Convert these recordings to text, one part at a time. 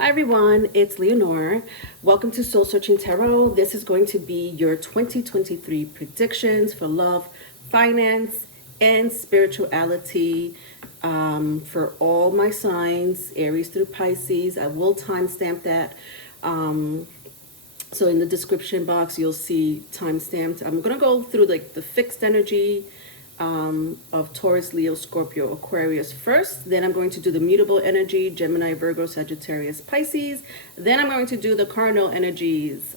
Hi everyone, it's Leonore. Welcome to Soul Searching Tarot. This is going to be your 2023 predictions for love, finance, and spirituality for all my signs, Aries through Pisces. I will timestamp that. So in the description box, you'll see timestamped. I'm going to go through like the fixed energy of Taurus, Leo, Scorpio, Aquarius first. Then I'm going to do the mutable energy, Gemini, Virgo, Sagittarius, Pisces. Then I'm going to do the cardinal energies,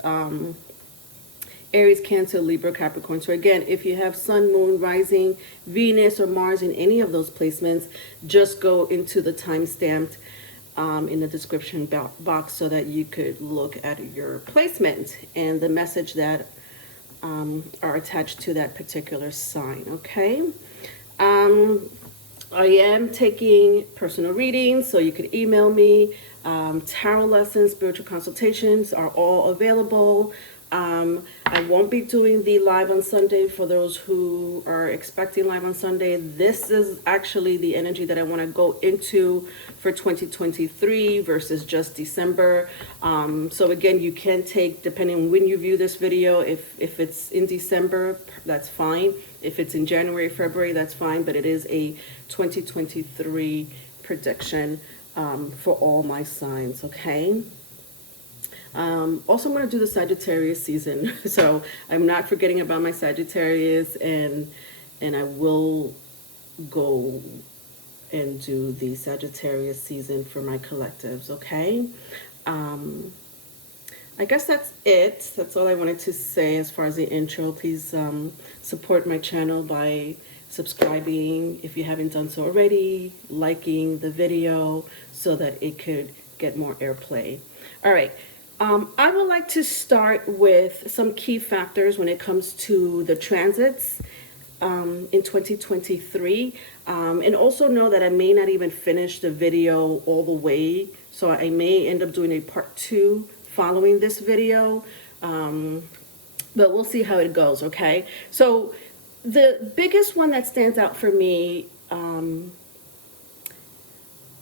Aries, Cancer, Libra, Capricorn. So again, if you have Sun, Moon, Rising, Venus, or Mars in any of those placements, just go into the timestamped in the description box so that you could look at your placement and the message that are attached to that particular sign. Okay. I am taking personal readings, so you could email me. Tarot lessons, spiritual consultations are all available. I won't be doing the live on Sunday for those who are expecting live on Sunday. This is actually the energy that I want to go into for 2023 versus just December. So again, you can take, depending on when you view this video, if it's in December, that's fine. If it's in January, February, that's fine. But it is a 2023 prediction for all my signs, okay? Also, I'm going to do the Sagittarius season, so I'm not forgetting about my Sagittarius, and I will go and do the Sagittarius season for my collectives, okay? I guess that's it. That's all I wanted to say as far as the intro. Please support my channel by subscribing if you haven't done so already, liking the video so that it could get more airplay. All right. I would like to start with some key factors when it comes to the transits in 2023. And also know that I may not even finish the video all the way. So I may end up doing a part 2 following this video. But we'll see how it goes, okay? So the biggest one that stands out for me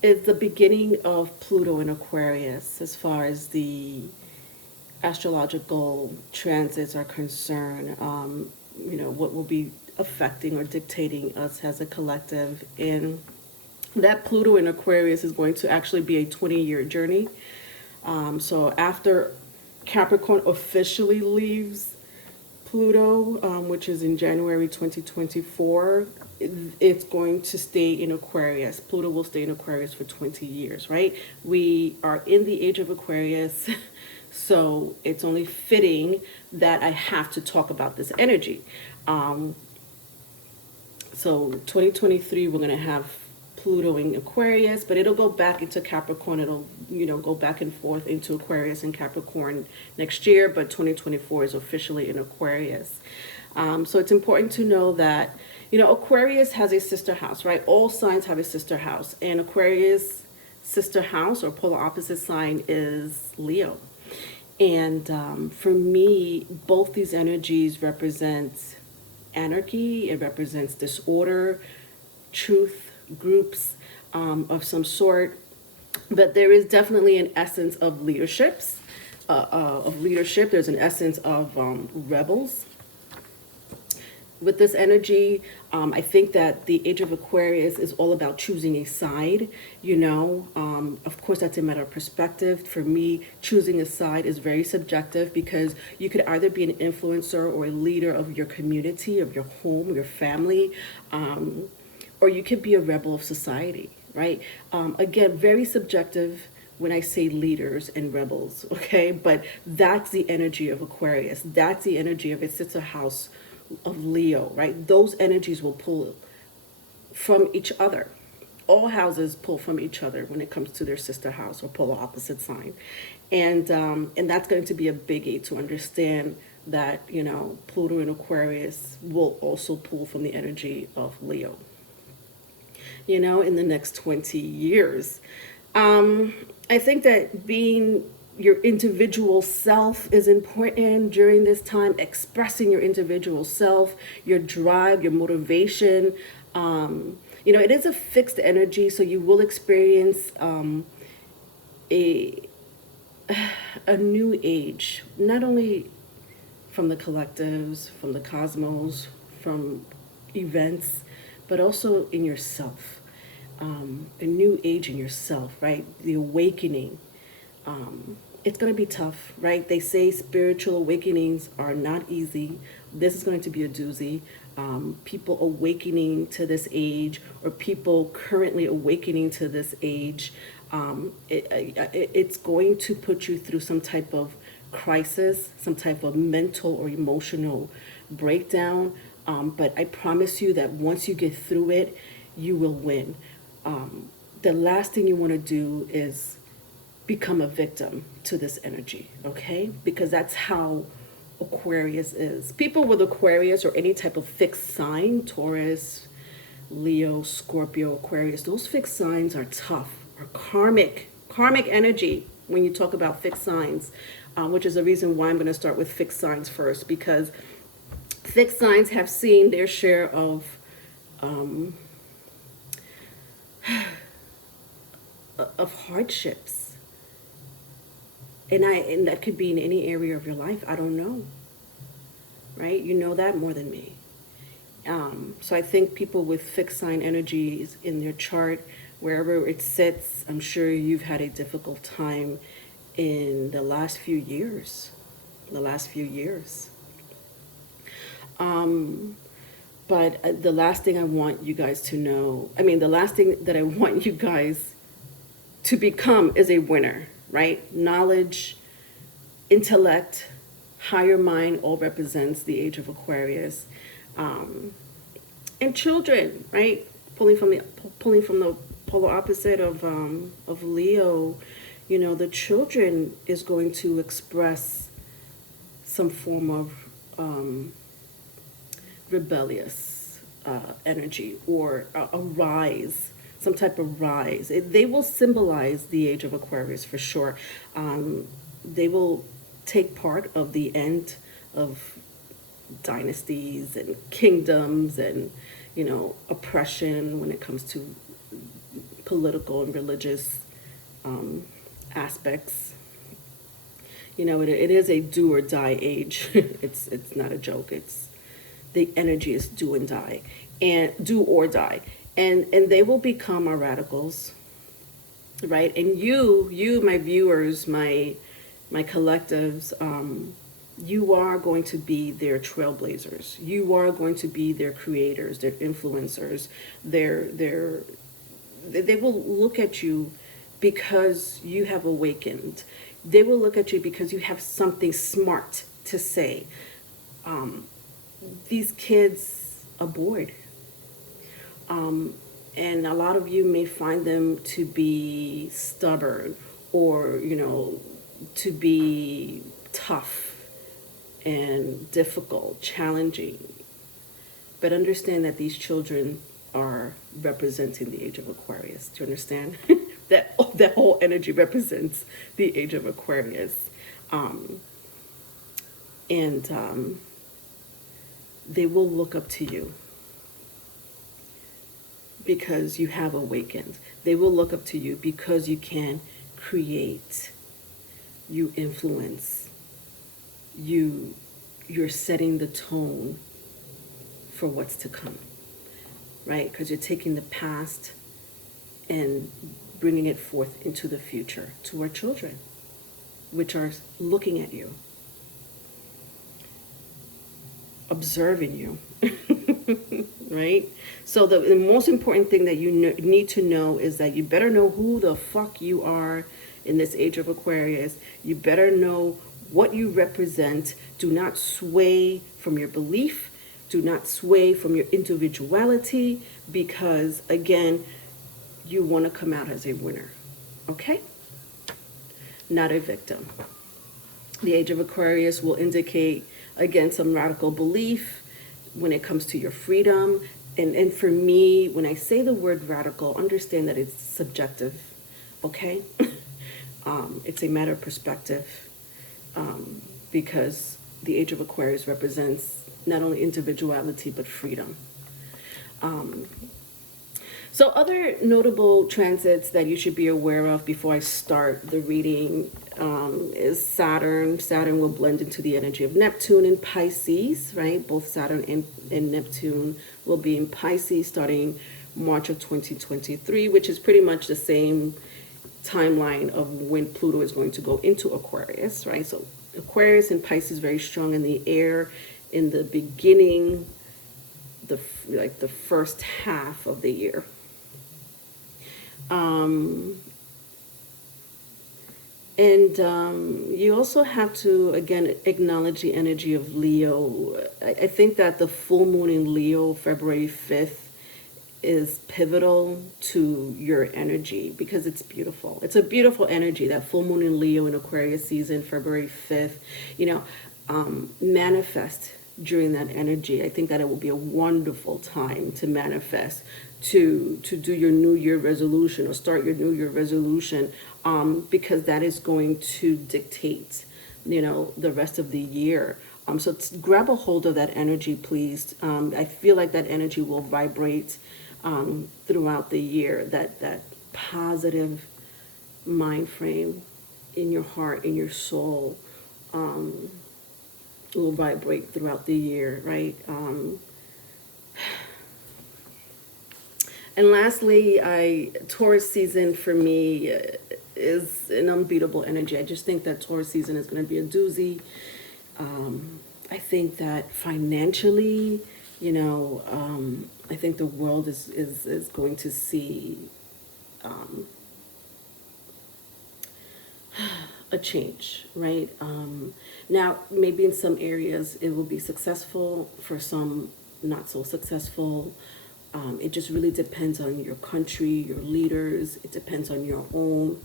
is the beginning of Pluto in Aquarius as far as the astrological transits are concerned. You know, what will be affecting or dictating us as a collective. And that Pluto in Aquarius is going to actually be a 20-year journey. So after Capricorn officially leaves Pluto, which is in January 2024, it's going to stay in Aquarius. Pluto will stay in Aquarius for 20 years, right? We are in the age of Aquarius, so it's only fitting that I have to talk about this energy. So 2023, we're going to have Pluto in Aquarius, but it'll go back into Capricorn. It'll, you know, go back and forth into Aquarius and Capricorn next year, but 2024 is officially in Aquarius. So it's important to know that, you know, Aquarius has a sister house, right? All signs have a sister house, and Aquarius' sister house or polar opposite sign is Leo. And for me, both these energies represent anarchy. It represents disorder, truth, groups of some sort. But there is definitely an essence of leaderships, There's an essence of rebels. With this energy, I think that the age of Aquarius is all about choosing a side, you know. Of course, that's a matter of perspective. For me, choosing a side is very subjective because you could either be an influencer or a leader of your community, of your home, your family, or you could be a rebel of society, right? Again, very subjective when I say leaders and rebels, okay? But that's the energy of Aquarius. That's the energy of its sister house of Leo, right? Those energies will pull from each other. All houses pull from each other when it comes to their sister house or polar opposite sign. And that's going to be a biggie to understand that, you know, Pluto in Aquarius will also pull from the energy of Leo, you know, in the next 20 years. I think that being your individual self is important during this time, expressing your individual self, your drive, your motivation. You know, it is a fixed energy, so you will experience a a new age, not only from the collectives, from the cosmos, from events, but also in yourself. A new age in yourself, right? The awakening. It's going to be tough, right? They say spiritual awakenings are not easy. This is going to be a doozy. People awakening to this age, or people currently awakening to this age, it's going to put you through some type of crisis, some type of mental or emotional breakdown. But I promise you that once you get through it, you will win. The last thing you want to do is become a victim to this energy, okay? Because that's how Aquarius is. People with Aquarius or any type of fixed sign, Taurus, Leo, Scorpio, Aquarius, those fixed signs are tough, are karmic energy when you talk about fixed signs, which is the reason why I'm going to start with fixed signs first, because fixed signs have seen their share of hardships. And that could be in any area of your life. I don't know. Right? You know that more than me. So I think people with fixed sign energies in their chart, wherever it sits, I'm sure you've had a difficult time in the last few years. But the last thing I want you guys to know, the last thing that I want you guys to become is a winner, right? Knowledge, intellect, higher mind all represents the age of Aquarius. And children, right? Pulling from the polar opposite of Leo, the children is going to express some form of rebellious energy, or a rise, some type of rise. They will symbolize the age of Aquarius for sure. They will take part of the end of dynasties and kingdoms and, oppression when it comes to political and religious aspects. It is a do or die age. It's not a joke. It's the energy is do and die, and do or die, and they will become our radicals, right? And you, my viewers, my collectives, you are going to be their trailblazers. You are going to be their creators, their influencers. They will look at you because you have awakened. They will look at you because you have something smart to say. These kids are bored. And a lot of you may find them to be stubborn, or, to be tough and difficult, challenging. But understand that these children are representing the age of Aquarius. Do you understand? that whole energy represents the age of Aquarius. And they will look up to you because you have awakened. They will look up to you because you can create, you influence, you're setting the tone for what's to come, right? Because you're taking the past and bringing it forth into the future to our children, which are looking at you, observing you, right? So the most important thing that you need to know is that you better know who the fuck you are in this age of Aquarius. You better know what you represent. Do not sway from your belief. Do not sway from your individuality, because, again, you want to come out as a winner, okay? Not a victim. The age of Aquarius will indicate, again, some radical belief when it comes to your freedom. And for me, when I say the word radical, understand that it's subjective, okay? It's a matter of perspective, because the age of Aquarius represents not only individuality, but freedom. So other notable transits that you should be aware of before I start the reading is Saturn. Saturn will blend into the energy of Neptune in Pisces, right? Both Saturn and Neptune will be in Pisces starting March of 2023, which is pretty much the same timeline of when Pluto is going to go into Aquarius, right? So Aquarius and Pisces very strong in the air in the beginning, the first half of the year. You also have to, again, acknowledge the energy of Leo. I think that the full moon in Leo, February 5th, is pivotal to your energy because it's beautiful. It's a beautiful energy, that full moon in Leo in Aquarius season, February 5th. Manifest during that energy. I think that it will be a wonderful time to manifest, to do your New Year resolution or start your New Year resolution, because that is going to dictate, the rest of the year. So grab a hold of that energy, please. I feel like that energy will vibrate throughout the year. That positive mind frame in your heart, in your soul, will vibrate throughout the year, right? And lastly, Taurus season for me is an unbeatable energy. I just think that Taurus season is going to be a doozy. I think that financially, I think the world is going to see a change, right? Now, maybe in some areas it will be successful, for some not so successful. It just really depends on your country, your leaders. It depends on your own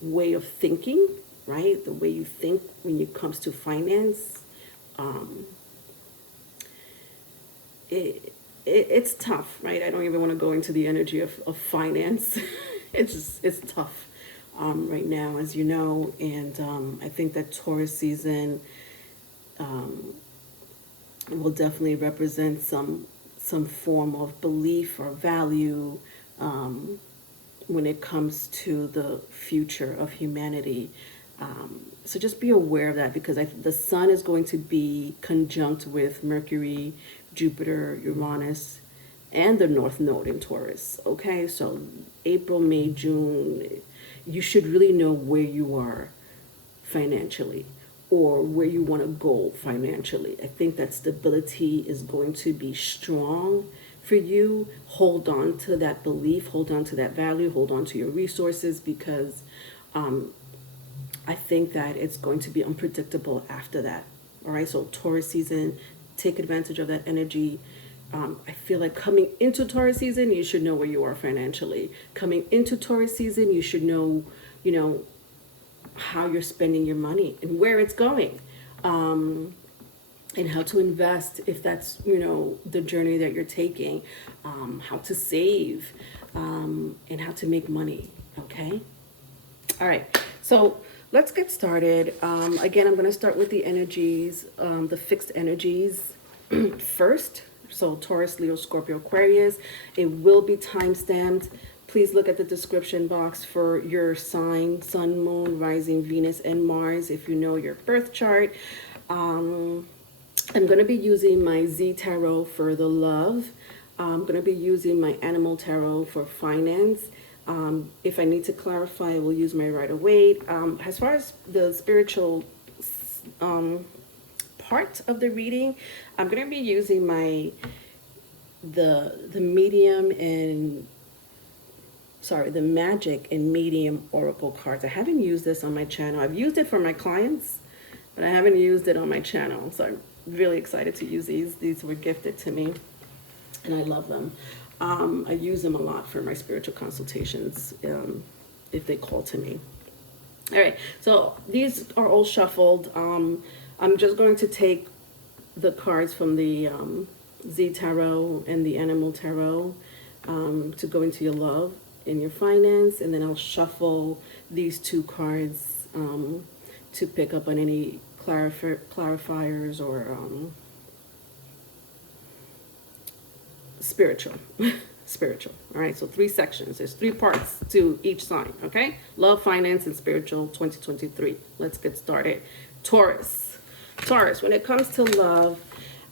way of thinking, right? The way you think when it comes to finance. It's tough, right? I don't even want to go into the energy of finance. It's tough right now, as you know. And I think that Taurus season will definitely represent some form of belief or value when it comes to the future of humanity. So just be aware of that, because the sun is going to be conjunct with Mercury, Jupiter, Uranus, and the North Node in Taurus. Okay, so April, May, June, you should really know where you are financially or where you want to go financially. I think that stability is going to be strong for you. Hold on to that belief, hold on to that value, hold on to your resources, because I think that it's going to be unpredictable after that. All right, so Taurus season, take advantage of that energy. I feel like coming into Taurus season, you should know where you are financially. Coming into Taurus season, you should know, how you're spending your money and where it's going, and how to invest if that's, the journey that you're taking, how to save, and how to make money. Okay. All right. So let's get started. Again, I'm going to start with the energies, the fixed energies first. So Taurus, Leo, Scorpio, Aquarius. It will be time-stamped. Please look at the description box for your sign, sun, moon, rising, Venus, and Mars, if you know your birth chart. I'm going to be using my Z Tarot for the love. I'm going to be using my Animal Tarot for finance. If I need to clarify, I will use my Rider-Waite. As far as the spiritual part of the reading, I'm going to be using the medium and the magic and medium oracle cards. I haven't used this on my channel. I've used it for my clients, but I haven't used it on my channel. So I'm really excited to use these. These were gifted to me, and I love them. I use them a lot for my spiritual consultations, if they call to me. All right, so these are all shuffled. I'm just going to take the cards from the Z Tarot and the Animal Tarot to go into your love and your finance, and then I'll shuffle these two cards to pick up on any clarifiers or spiritual. spiritual. All right, so 3 sections. There's 3 parts to each sign, okay? Love, finance, and spiritual 2023. Let's get started. Taurus. Taurus, when it comes to love,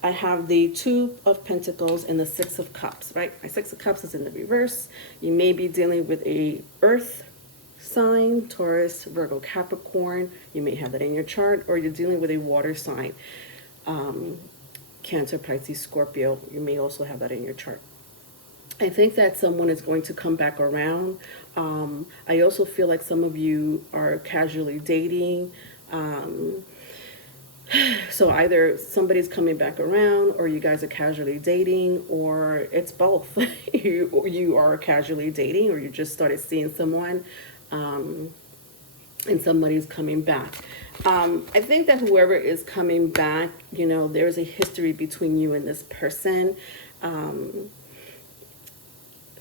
I have the 2 of Pentacles and the 6 of Cups, right? My 6 of Cups is in the reverse. You may be dealing with a earth sign, Taurus, Virgo, Capricorn. You may have that in your chart, or you're dealing with a water sign, Cancer, Pisces, Scorpio. You may also have that in your chart. I think that someone is going to come back around. I also feel like some of you are casually dating. So either somebody's coming back around, or you guys are casually dating, or it's both. you are casually dating, or you just started seeing someone, and somebody's coming back. I think that whoever is coming back, you know, there's a history between you and this person.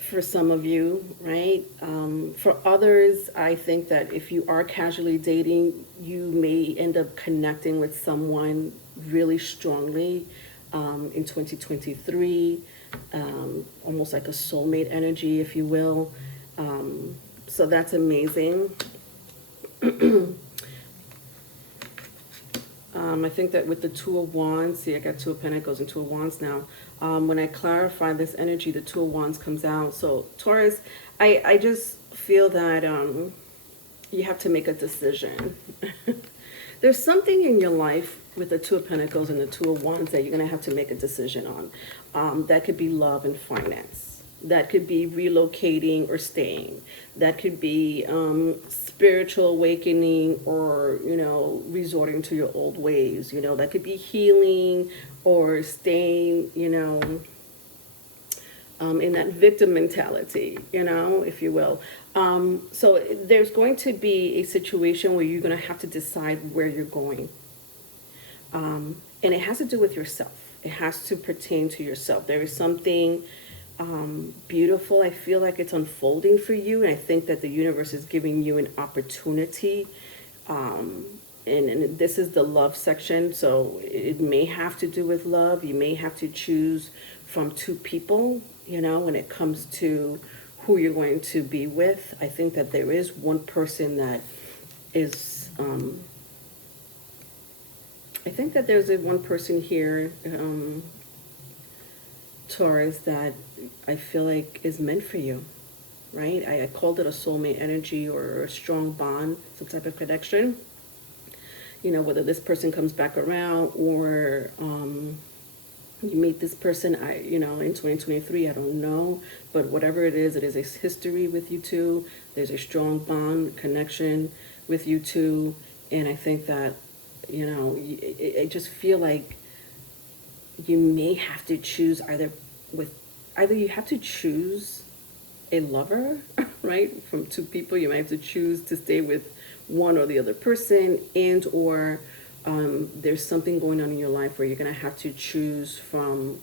For some of you, right? For others, I think that if you are casually dating, you may end up connecting with someone really strongly in 2023, almost like a soulmate energy, if you will. So that's amazing. I think that with the 2 of Wands, see, I got 2 of Pentacles and 2 of Wands now. When I clarify this energy, the 2 of Wands comes out. So Taurus, I just feel that you have to make a decision. There's something in your life with the 2 of Pentacles and the 2 of Wands that you're going to have to make a decision on. That could be love and finance. That could be relocating or staying. That could be spiritual awakening, or, you know, resorting to your old ways. You know, that could be healing or staying, you know, in that victim mentality, you know, if you will. So there's going to be a situation where you're going to have to decide where you're going. And it has to do with yourself. It has to pertain to yourself. There is something beautiful. I feel like it's unfolding for you, and I think that the universe is giving you an opportunity. And this is the love section, so it may have to do with love. You may have to choose from 2 people, you know, when it comes to who you're going to be with. I think that there is one person that is, I think that there's one person here, Taurus, that I feel like is meant for you, right? I called it a soulmate energy, or a strong bond, some type of connection. You know, whether this person comes back around, or you meet this person, you know, in 2023, I don't know. But whatever it is a history with you 2. There's a strong bond, connection with you 2. And I think that, you know, I just feel like you may have to choose either you have to choose a lover, right? From 2 people, you might have to choose to stay with one or the other person, and or there's something going on in your life where you're going to have to choose from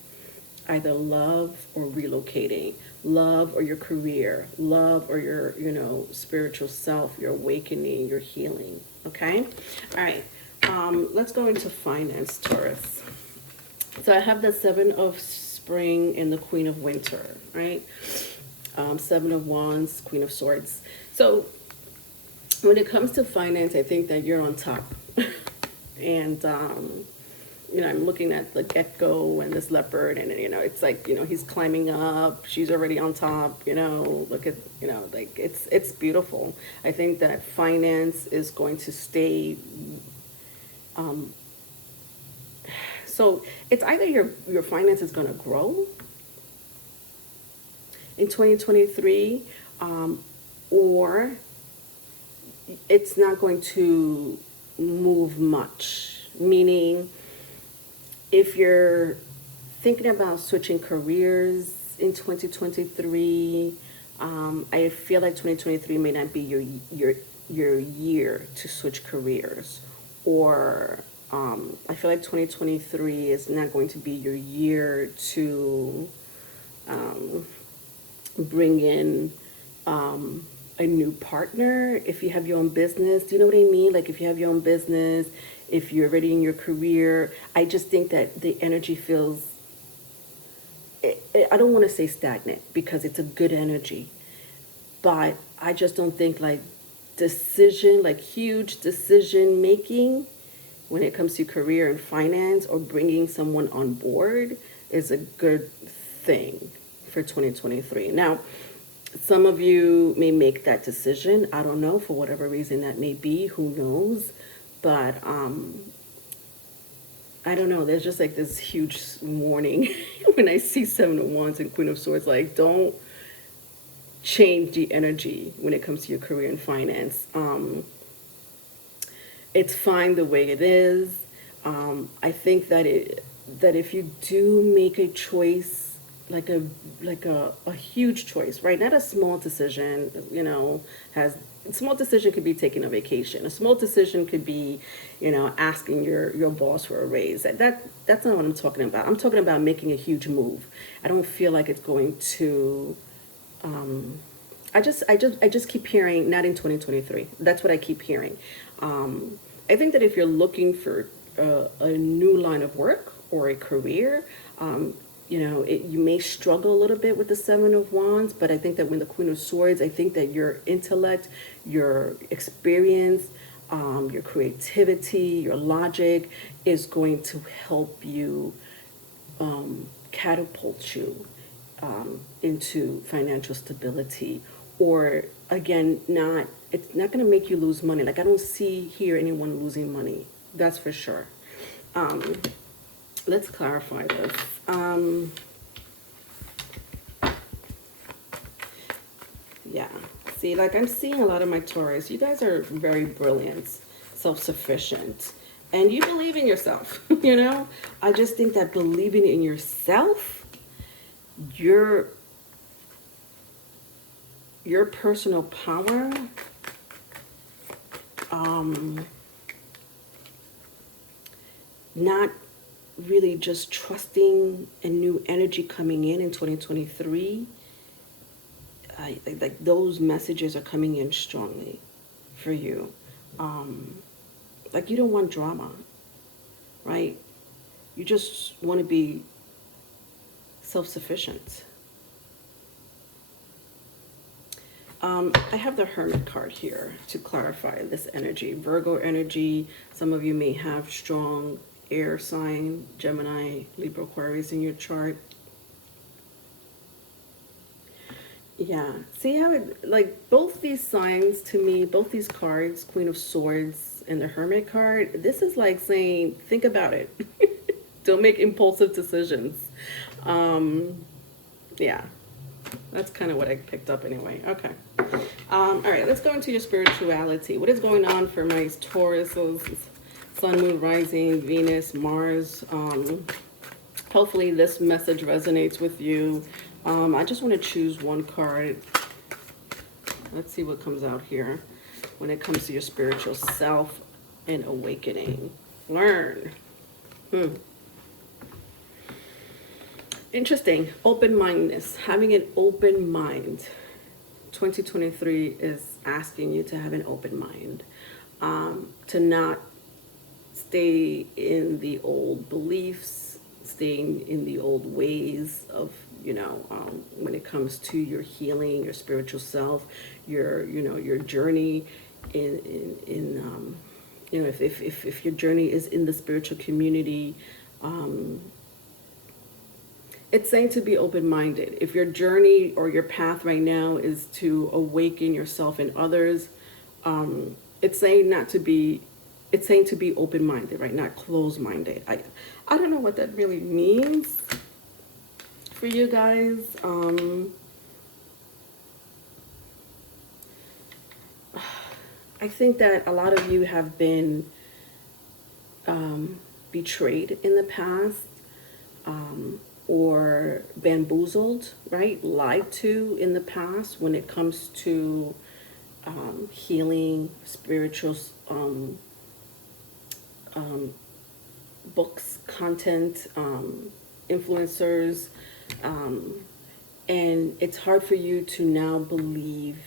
either love or relocating, love or your career, love or your, you know, spiritual self, your awakening, your healing. Okay. All right. Let's go into finance, Taurus. So I have the 7 of Spring and the Queen of Winter, right? 7 of Wands, Queen of Swords. So when it comes to finance, I think that you're on top. And, you know, I'm looking at the gecko and this leopard, and, you know, it's like, you know, he's climbing up, she's already on top, you know, look at, you know, like it's beautiful. I think that finance is going to stay, so it's either your finance is going to grow in 2023, or it's not going to move much. Meaning, if you're thinking about switching careers in 2023, I feel like 2023 may not be your year to switch careers, or I feel like 2023 is not going to be your year to bring in a new partner. If you have your own business, do you know what I mean? Like, if you have your own business, if you're already in your career, I just think that the energy feels I don't want to say stagnant because it's a good energy, but I just don't think like decision, like huge decision making when it comes to career and finance or bringing someone on board is a good thing for 2023. Now, some of you may make that decision. I don't know, for whatever reason that may be, who knows? But I don't know. There's just like this huge warning when I see Seven of Wands and Queen of Swords. Like, don't change the energy when it comes to your career and finance. It's fine the way it is. I think that if you do make a choice, like a huge choice, right? Not a small decision, has small decision could be taking a vacation. A small decision could be, asking your boss for a raise. That's not what I'm talking about. I'm talking about making a huge move. I don't feel like it's going to I just keep hearing not in 2023. That's what I keep hearing. I think that if you're looking for a new line of work or a career, you may struggle a little bit with the Seven of Wands, but I think that when the Queen of Swords, I think that your intellect, your experience, your creativity, your logic is going to help you catapult you into financial stability, or again, it's not going to make you lose money. Like, I don't see here anyone losing money, that's for sure. Let's clarify this. Yeah, see, like, I'm seeing a lot of my Taurus. You guys are very brilliant, self-sufficient, and you believe in yourself. I just think that believing in yourself, your personal power, not really just trusting a new energy coming in 2023. Like those messages are coming in strongly for you. Like, you don't want drama, right? You just want to be self-sufficient. I have the Hermit card here to clarify this energy. Virgo energy. Some of you may have strong air sign, Gemini, Libra, Aquarius in your chart. Yeah, see how it, like, both these signs to me, both these cards, Queen of Swords and the Hermit card, this is like saying, think about it. Don't make impulsive decisions. Yeah, that's kind of what I picked up anyway. Okay. All right, let's go into your spirituality. What is going on for my Tauruses? Sun, Moon, Rising, Venus, Mars. Hopefully this message resonates with you. I just want to choose one card. Let's see what comes out here when it comes to your spiritual self and awakening. Learn. Interesting. Open-mindedness. Having an open mind. 2023 is asking you to have an open mind. To not stay in the old beliefs, staying in the old ways of, when it comes to your healing, your spiritual self, your journey if your journey is in the spiritual community, it's saying to be open-minded. If your journey or your path right now is to awaken yourself and others, it's saying to be open-minded, right? Not closed-minded. I don't know what that really means for you guys. I think that a lot of you have been betrayed in the past, or bamboozled, right? Lied to in the past when it comes to healing, spiritual books, content, influencers, and it's hard for you to now believe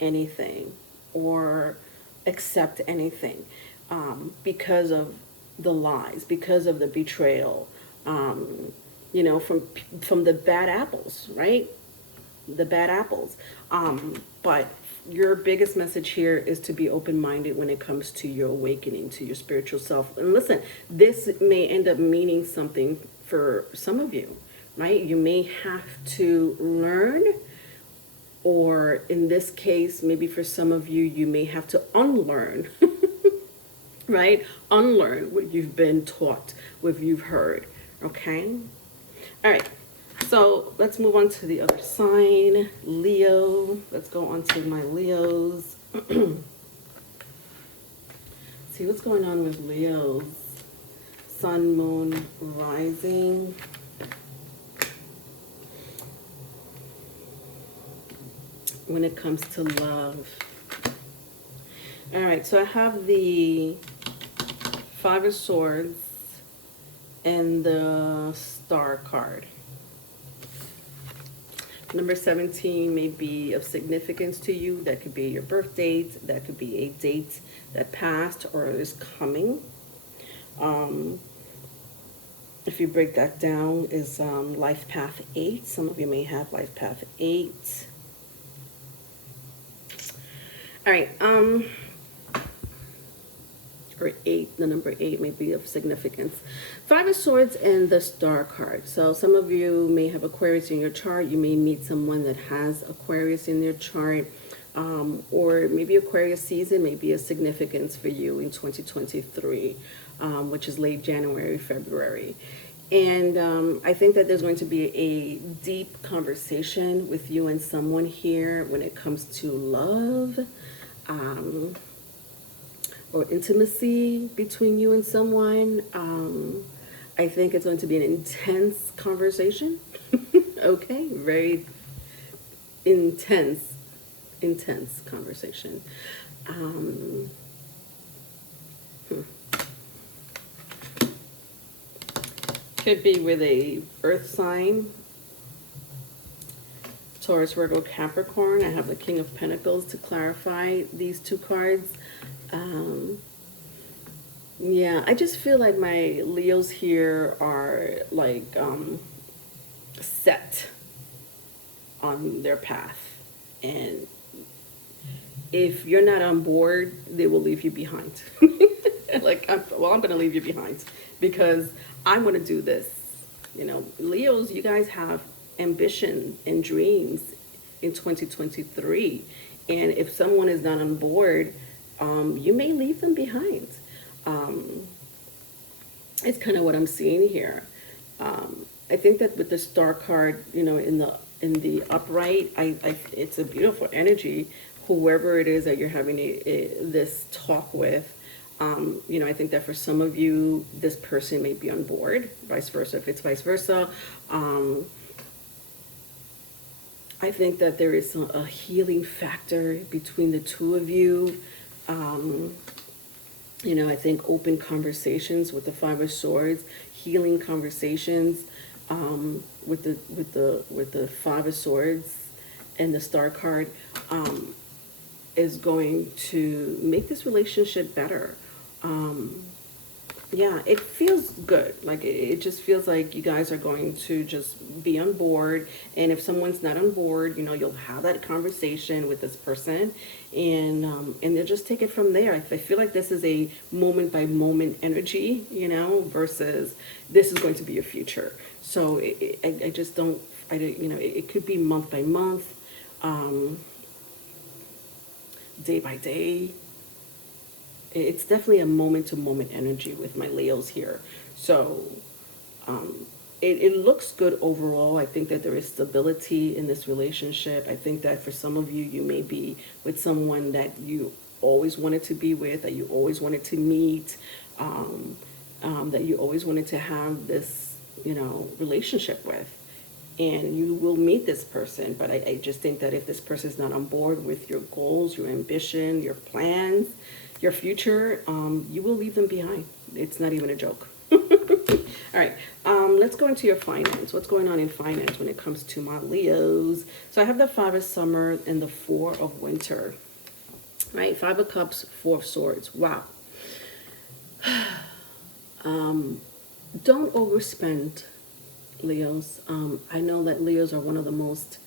anything or accept anything because of the lies, because of the betrayal. you know, from the bad apples, right? The bad apples. But your biggest message here is to be open-minded when it comes to your awakening, to your spiritual self. And listen, this may end up meaning something for some of you, right? You may have to learn, or in this case, maybe for some of you, you may have to unlearn, right? Unlearn what you've been taught, what you've heard, okay? All right, so let's move on to the other sign, Leo. Let's go on to my Leos. See what's going on with Leos. Sun, moon, rising. When it comes to love. All right, so I have the Five of Swords and the Star card. Number 17 may be of significance to you. That could be your birth date. That could be a date that passed or is coming. If you break that down, is life path 8. Some of you may have life path 8. All right, or 8, the number 8 may be of significance. Five of Swords and the Star card. So some of you may have Aquarius in your chart. You may meet someone that has Aquarius in their chart, or maybe Aquarius season may be a significance for you in 2023, which is late January, February. And I think that there's going to be a deep conversation with you and someone here when it comes to love, or intimacy between you and someone. I think it's going to be an intense conversation. Okay, very intense conversation. Could be with a earth sign, Taurus, Virgo, Capricorn. I have the King of Pentacles to clarify these two cards. Yeah, I just feel like my Leos here are like set on their path, and if you're not on board, they will leave you behind. Like, I'm gonna leave you behind because I want to do this. You know, Leos, you guys have ambition and dreams in 2023, and if someone is not on board, you may leave them behind. It's kind of what I'm seeing here. I think that with the Star card, you know, in the upright, it's a beautiful energy. Whoever it is that you're having this talk with, you know, I think that for some of you, this person may be on board. Vice versa, if it's vice versa. I think that there is a healing factor between the two of you. You know, I think open conversations with the Five of Swords, healing conversations with the Five of Swords and the Star card is going to make this relationship better. Yeah, it feels good. Like, it just feels like you guys are going to just be on board. And if someone's not on board, you know, you'll have that conversation with this person, and they'll just take it from there. I feel like this is a moment by moment energy, you know, versus this is going to be your future. So I just don't, you know, it could be month by month, day by day. It's definitely a moment-to-moment energy with my Leos here. So it looks good overall. I think that there is stability in this relationship. I think that for some of you, you may be with someone that you always wanted to be with, that you always wanted to meet, that you always wanted to have this, you know, relationship with. And you will meet this person. But I just think that if this person is not on board with your goals, your ambition, your plans, your future, you will leave them behind. It's not even a joke. All right, let's go into your finance. What's going on in finance when it comes to my Leos? So I have the Five of Summer and the Four of Winter. Right, Five of Cups, Four of Swords. Wow. Don't overspend Leos. I know that Leos are one of the most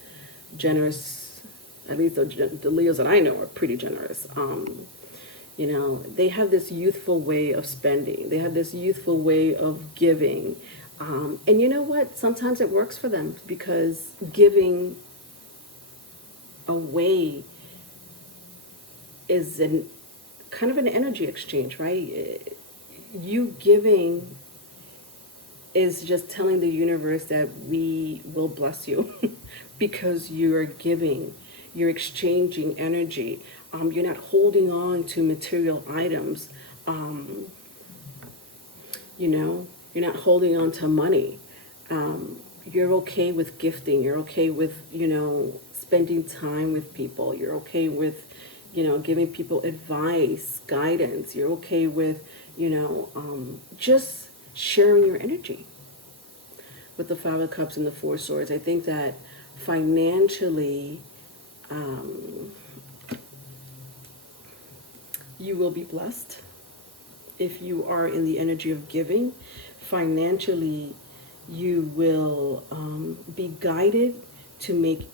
generous, at least the Leos that I know are pretty generous. You know, they have this youthful way of spending. They have this youthful way of giving. And you know what? Sometimes it works for them because giving away is an kind of an energy exchange, right? You giving is just telling the universe that we will bless you because you're giving, you're exchanging energy. You're not holding on to material items. You know, you're not holding on to money. You're okay with gifting. You're okay with, you know, spending time with people. You're okay with, you know, giving people advice, guidance. You're okay with, you know, just sharing your energy. With the Five of Cups and the Four Swords, I think that financially, you will be blessed if you are in the energy of giving. Financially, you will be guided to make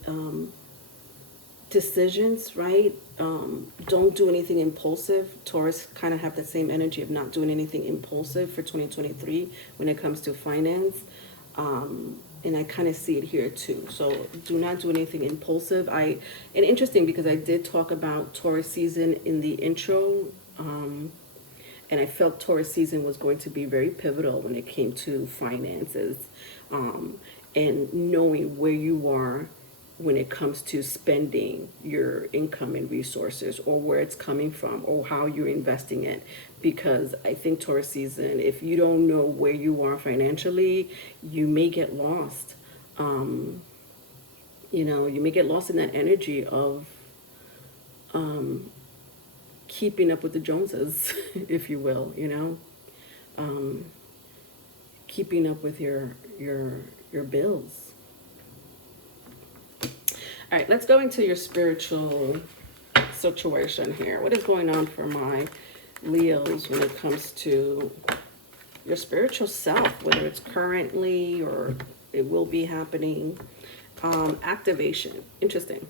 decisions, right? Don't do anything impulsive. Taurus kind of have the same energy of not doing anything impulsive for 2023 when it comes to finance. And I kind of see it here too. So do not do anything impulsive. And interesting because I did talk about Taurus season in the intro. And I felt Taurus season was going to be very pivotal when it came to finances, and knowing where you are when it comes to spending your income and resources, or where it's coming from, or how you're investing it. Because I think Taurus season, if you don't know where you are financially, you may get lost. You know, you may get lost in that energy of keeping up with the Joneses, if you will, you know, keeping up with your bills. All right, let's go into your spiritual situation here. What is going on for my Leos when it comes to your spiritual self, whether it's currently or it will be happening? Activation. Interesting.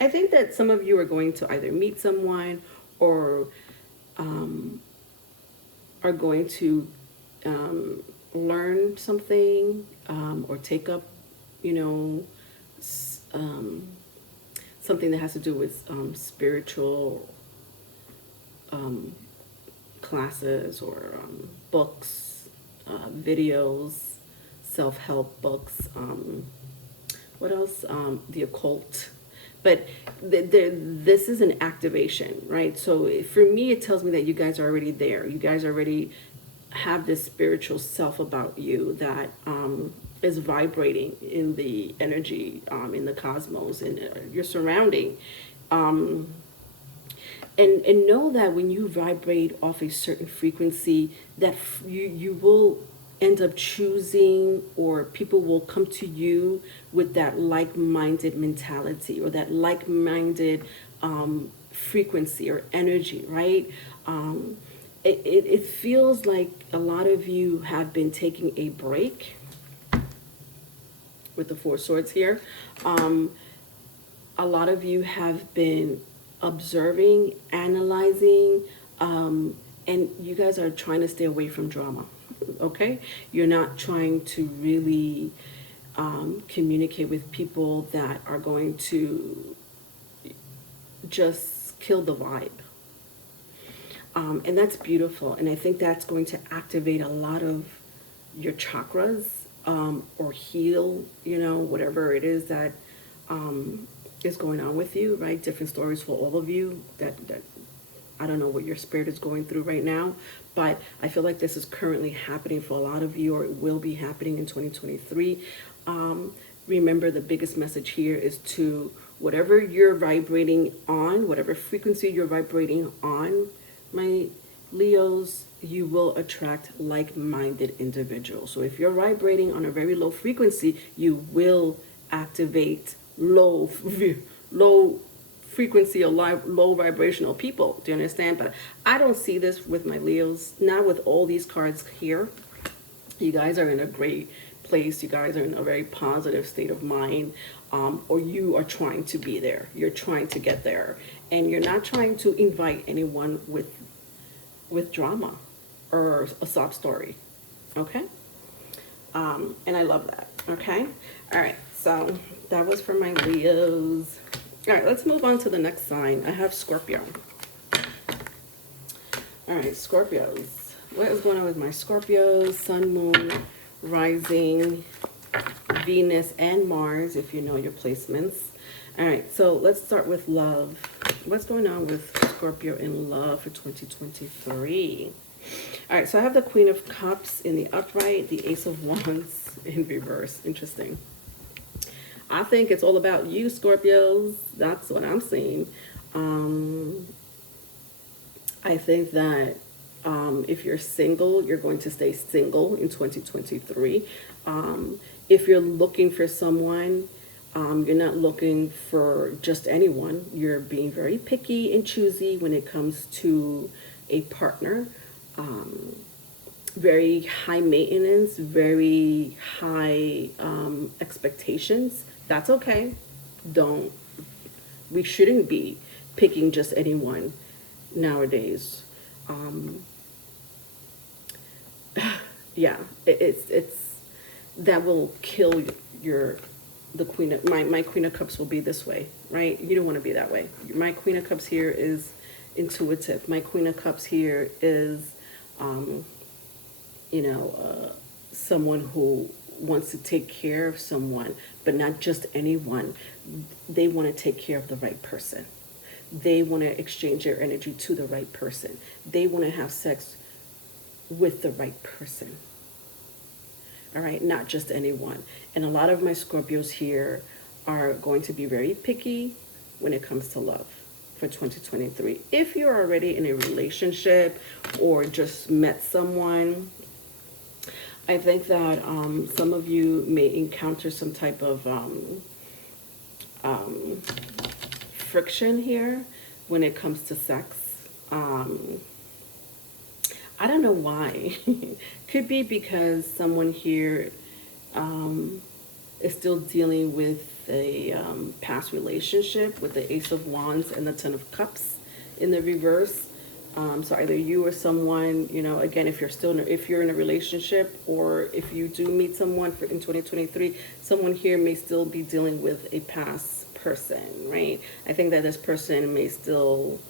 I think that some of you are going to either meet someone or are going to learn something, or take up, you know, something that has to do with spiritual classes, or books, videos, self-help books, what else? The occult. But this is an activation, right? So for me, it tells me that you guys are already there. You guys already have this spiritual self about you that is vibrating in the energy, in the cosmos, and your surrounding. And know that when you vibrate off a certain frequency, that you will end up choosing, or people will come to you with that like-minded mentality, or that like-minded frequency or energy, right? It feels like a lot of you have been taking a break with the Four Swords here. A lot of you have been observing, analyzing, and you guys are trying to stay away from drama. Okay, you're not trying to really communicate with people that are going to just kill the vibe, and that's beautiful. And I think that's going to activate a lot of your chakras, or heal, you know, whatever it is that is going on with you, right? Different stories for all of you. That I don't know what your spirit is going through right now, but I feel like this is currently happening for a lot of you, or it will be happening in 2023. Remember, the biggest message here is to whatever you're vibrating on, whatever frequency you're vibrating on, my Leos, you will attract like-minded individuals. So if you're vibrating on a very low frequency, you will activate low frequency or low vibrational people. Do you understand? But I don't see this with my Leos, not with all these cards here. You guys are in a great place. You guys are in a very positive state of mind, or you are trying to be there. You're trying to get there, and you're not trying to invite anyone with drama or a sob story. Okay. And I love that. Okay. All right. So that was for my Leos. All right. Let's move on to the next sign. I have Scorpio. All right, Scorpios. What is going on with my Scorpios? Sun, Moon, Rising, Venus, and Mars, if you know your placements. All right, so let's start with love. What's going on with Scorpio in love for 2023? All right, so I have the Queen of Cups in the upright, the Ace of Wands in reverse. Interesting. I think it's all about you, Scorpios. That's what I'm seeing. I think that if you're single, you're going to stay single in 2023. If you're looking for someone, you're not looking for just anyone. You're being very picky and choosy when it comes to a partner. Very high maintenance, very high expectations. That's okay. We shouldn't be picking just anyone nowadays. Yeah, it's that will kill the Queen of my Queen of Cups will be this way, right? You don't want to be that way. My Queen of Cups here is intuitive. My Queen of Cups here is someone who wants to take care of someone, but not just anyone. They want to take care of the right person. They want to exchange their energy to the right person. They want to have sex with the right person. All right, not just anyone. And a lot of my Scorpios here are going to be very picky when it comes to love for 2023. If you're already in a relationship or just met someone, I think that some of you may encounter some type of friction here when it comes to sex. I don't know why. Could be because someone here is still dealing with a past relationship with the Ace of Wands and the Ten of Cups in the reverse. So either you or someone, again, if you're in a relationship, or if you do meet someone in 2023, someone here may still be dealing with a past person, right? I think that this person may still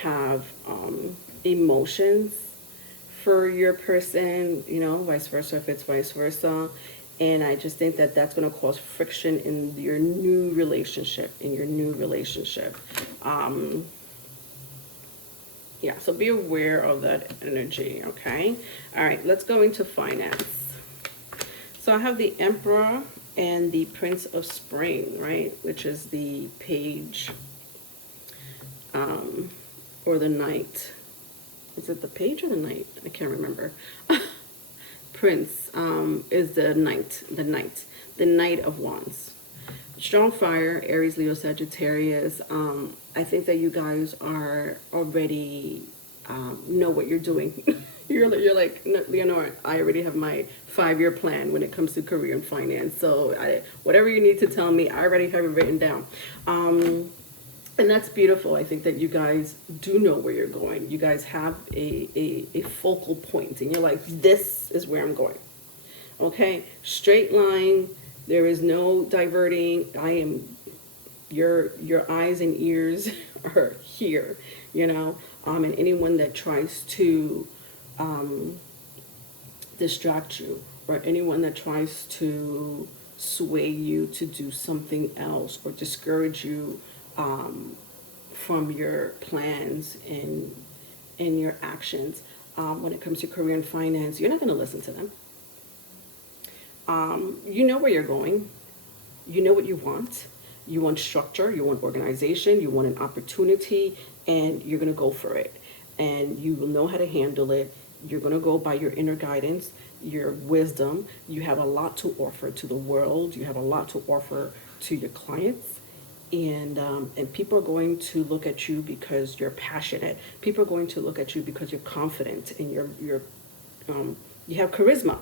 have emotions for your person, vice versa, if it's vice versa. And I just think that that's going to cause friction in your new relationship, Yeah, so be aware of that energy, okay? All right, let's go into finance. So I have the Emperor and the Prince of Spring, right? Which is the Page or the Knight. Is it the Page or the Knight? I can't remember. Prince is the Knight, the Knight of Wands. Strong fire, Aries, Leo, Sagittarius. I think that you guys are already know what you're doing. you're like, Leonora, I already have my 5-year plan when it comes to career and finance. So whatever you need to tell me, I already have it written down. And that's beautiful. I think that you guys do know where you're going. You guys have a focal point, and you're like, this is where I'm going. Okay, straight line. There is no diverting. Your eyes and ears are here, and anyone that tries to distract you, or anyone that tries to sway you to do something else or discourage you from your plans and your actions when it comes to career and finance, you're not going to listen to them. You know where you're going. You know what you want. You want structure, you want organization, you want an opportunity, and you're going to go for it. And you will know how to handle it. You're going to go by your inner guidance, your wisdom. You have a lot to offer to the world. You have a lot to offer to your clients. And people are going to look at you because you're passionate. People are going to look at you because you're confident and you have charisma.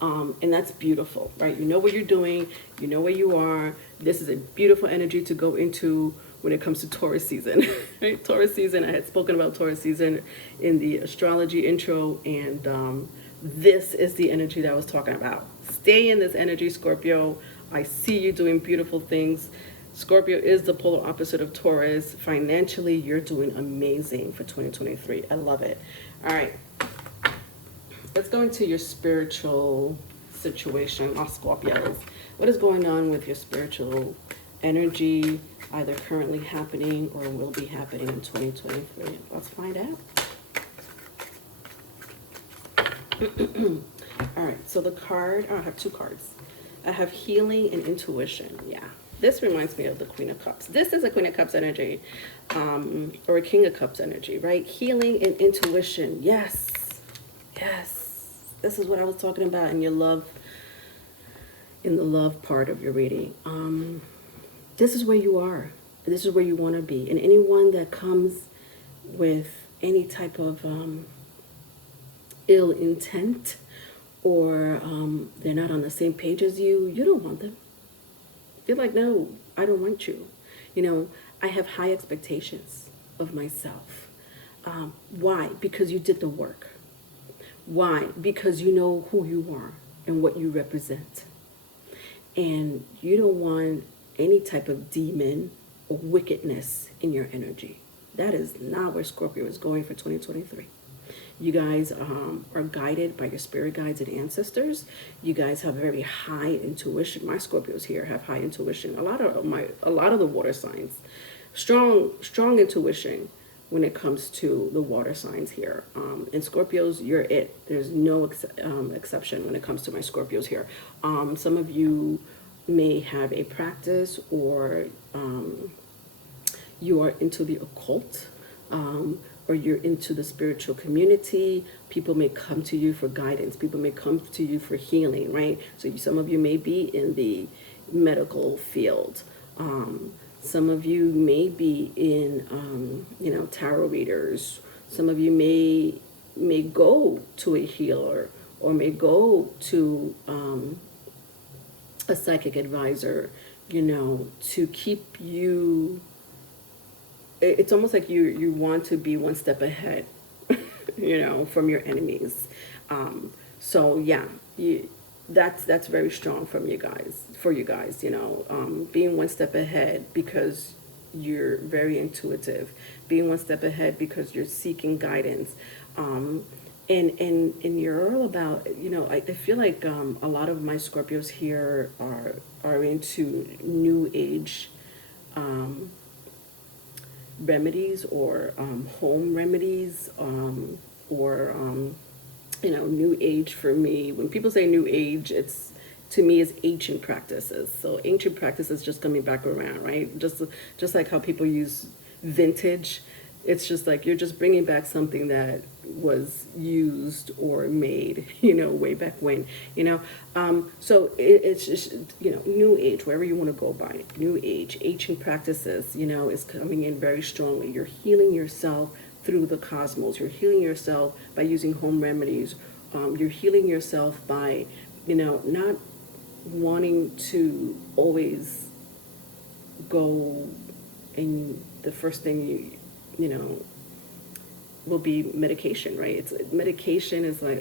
And that's beautiful, right? You know what you're doing, you know where you are. This is a beautiful energy to go into when it comes to Taurus season, right? Taurus season, I had spoken about Taurus season in the astrology intro, and this is the energy that I was talking about. Stay in this energy, Scorpio. I see you doing beautiful things. Scorpio is the polar opposite of Taurus. Financially, you're doing amazing for 2023. I love it. All right. Let's go into your spiritual situation, my Scorpios. What is going on with your spiritual energy, either currently happening or will be happening in 2023? Let's find out. All right, so the card, I have two cards. I have healing and intuition. Yeah, this reminds me of the Queen of Cups. This is a Queen of Cups energy, or a King of Cups energy, right? Healing and intuition. Yes, yes. This is what I was talking about in your love, in the love part of your reading. This is where you are. This is where you want to be. And anyone that comes with any type of ill intent, or they're not on the same page as you, you don't want them. You're like, no, I don't want you. You know, I have high expectations of myself. Why? Because you did the work. Why? Because you know who you are and what you represent. And you don't want any type of demon or wickedness in your energy. That is not where Scorpio is going for 2023. You guys are guided by your spirit guides and ancestors. You guys have very high intuition. My Scorpios here have high intuition. A lot of the water signs, strong intuition when it comes to the water signs here. And Scorpios, you're it. There's no exception when it comes to my Scorpios here. Some of you may have a practice, or you are into the occult, or you're into the spiritual community. People may come to you for guidance. People may come to you for healing, right? So some of you may be in the medical field. Some of you may be in, tarot readers. Some of you may go to a healer, or may go to a psychic advisor, to keep you. It's almost like you want to be one step ahead, from your enemies. So yeah, that's very strong for you guys, being one step ahead because you're very intuitive, being one step ahead because you're seeking guidance, and you're all about, I feel like a lot of my Scorpios here are into new age remedies, or home remedies, or new age. For me, when people say new age, to me is ancient practices. So ancient practices just coming back around, right? Just like how people use vintage. It's just like you're just bringing back something that was used or made, way back when, So it's just, new age, wherever you want to go by it. New age, ancient practices, is coming in very strongly. You're healing yourself through the cosmos. You're healing yourself by using home remedies. You're healing yourself by, not wanting to always go, and the first thing you will be medication, right? Medication is like,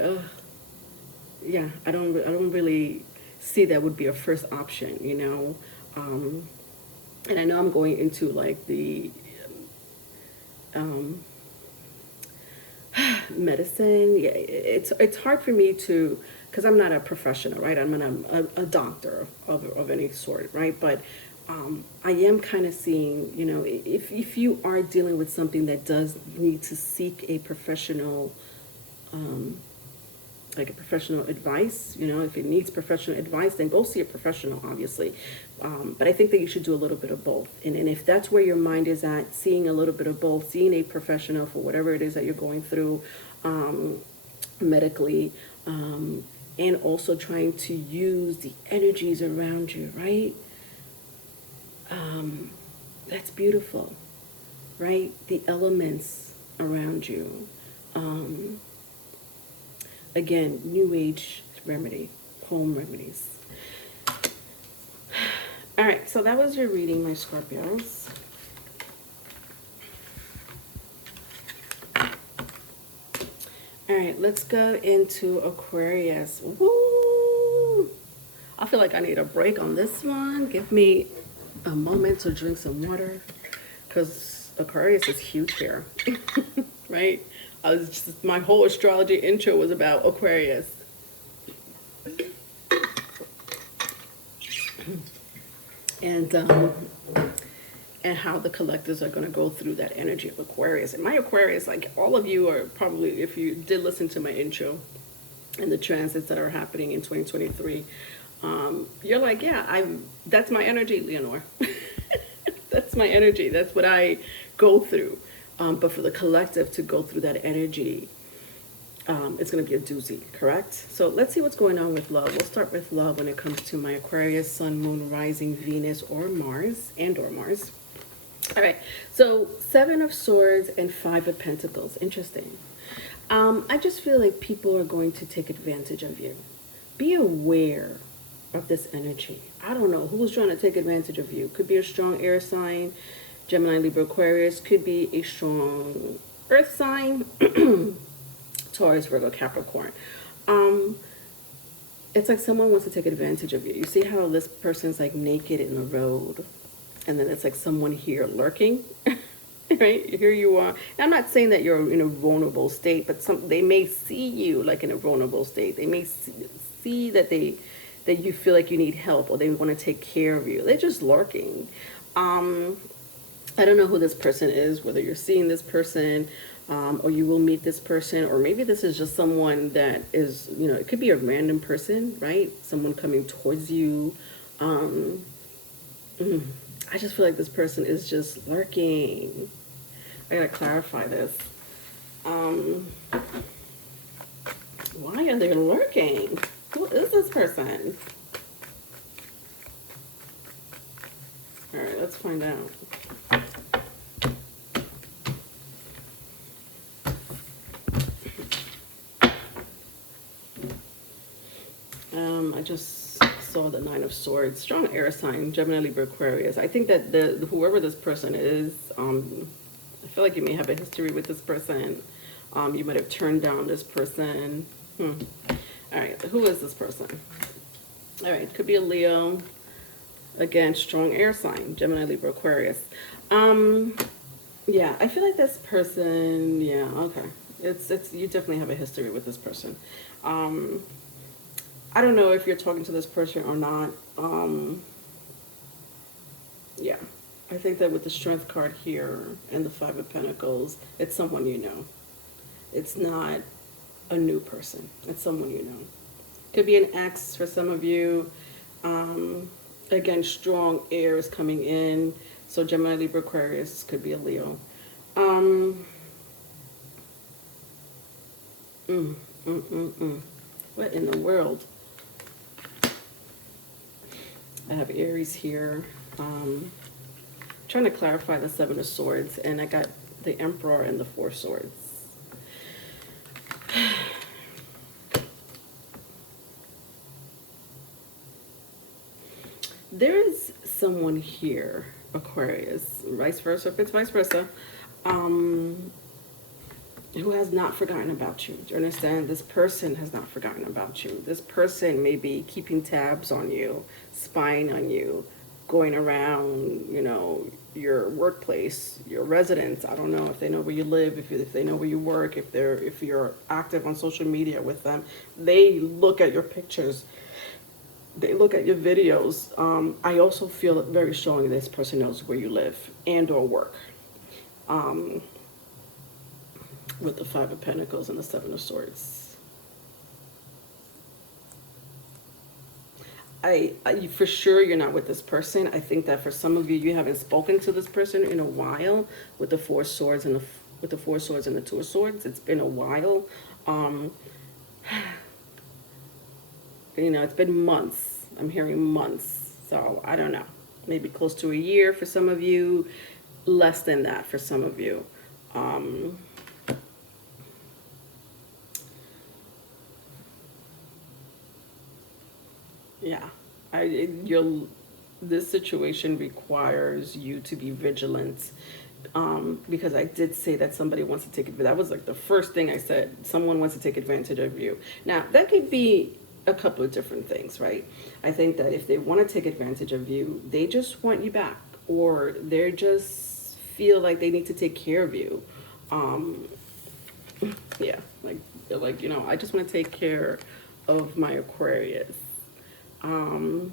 yeah, I don't really see that would be a first option, and I know I'm going into like the medicine. Yeah, it's hard for me to, because I'm not a professional, right? I'm not a doctor of any sort, right? But I am kind of seeing, if you are dealing with something that does need to seek a professional, like a professional advice, if it needs professional advice, then go see a professional, obviously. But I think that you should do a little bit of both. And if that's where your mind is at, seeing a little bit of both, seeing a professional for whatever it is that you're going through medically, and also trying to use the energies around you, right? That's beautiful, right? The elements around you. Again, new age remedy, home remedies. All right, so that was your reading, my Scorpios. All right, let's go into Aquarius. Woo! I feel like I need a break on this one. Give me a moment to drink some water, because Aquarius is huge here, right? My whole astrology intro was about Aquarius. And how the collectors are going to go through that energy of Aquarius. And my Aquarius, like all of you are probably, if you did listen to my intro and the transits that are happening in 2023, you're like, yeah, that's my energy, Leonore. That's my energy. That's what I go through. But for the collective to go through that energy, it's going to be a doozy, correct? So let's see what's going on with love. We'll start with love when it comes to my Aquarius, Sun, Moon, Rising, Venus, or Mars, or Mars. All right, so 7 of Swords and 5 of Pentacles. Interesting. I just feel like people are going to take advantage of you. Be aware of this energy. I don't know who's trying to take advantage of you. Could be a strong air sign, Gemini, Libra, Aquarius. Could be a strong earth sign, Taurus, Virgo, Capricorn. It's like someone wants to take advantage of you. You see how this person's like naked in the road, and then it's like someone here lurking, right? Here you are. And I'm not saying that you're in a vulnerable state, but they may see you like in a vulnerable state. They may see that you feel like you need help, or they want to take care of you. They're just lurking. I don't know who this person is, whether you're seeing this person, or you will meet this person, or maybe this is just someone that is, it could be a random person, right? Someone coming towards you. I just feel like this person is just lurking. I gotta clarify this. Why are they lurking? Who is this person? All right, let's find out. I just saw the 9 of Swords, strong air sign, Gemini, Libra, Aquarius. I think that whoever this person is, I feel like you may have a history with this person. You might have turned down this person. All right, who is this person? All right, could be a Leo. Again, strong air sign, Gemini, Libra, Aquarius. Yeah, I feel like this person, yeah, okay. It's you definitely have a history with this person. I don't know if you're talking to this person or not. Yeah, I think that with the Strength card here and the 5 of Pentacles, it's someone you know. It's not a new person. It's someone you know. Could be an ex for some of you. Again, strong air is coming in. So Gemini, Libra, Aquarius could be a Leo. What in the world? I have Aries here. Trying to clarify the 7 of Swords, and I got the Emperor and the 4 Swords. There is someone here, Aquarius, vice versa, if it's vice versa, who has not forgotten about you. Do you understand? This person has not forgotten about you. This person may be keeping tabs on you, spying on you, going around, your workplace, your residence. I don't know if they know where you live, if they know where you work, if you're active on social media with them. They look at your pictures. They look at your videos. I also feel very strongly this person knows where you live and or work. With the 5 of Pentacles and the 7 of Swords. I for sure you're not with this person. I think that for some of you, you haven't spoken to this person in a while with the 4 Swords and the 4 Swords and the 2 of Swords. It's been a while. It's been months. I'm hearing months. So I don't know. Maybe close to a year for some of you, less than that for some of you. Yeah, you'll. This situation requires you to be vigilant, because I did say that somebody wants to take it. That was like the first thing I said. Someone wants to take advantage of you. Now that could be a couple of different things, right? I think that if they want to take advantage of you, they just want you back, or they just feel like they need to take care of you. Um, yeah, like I just want to take care of my Aquarius. Um,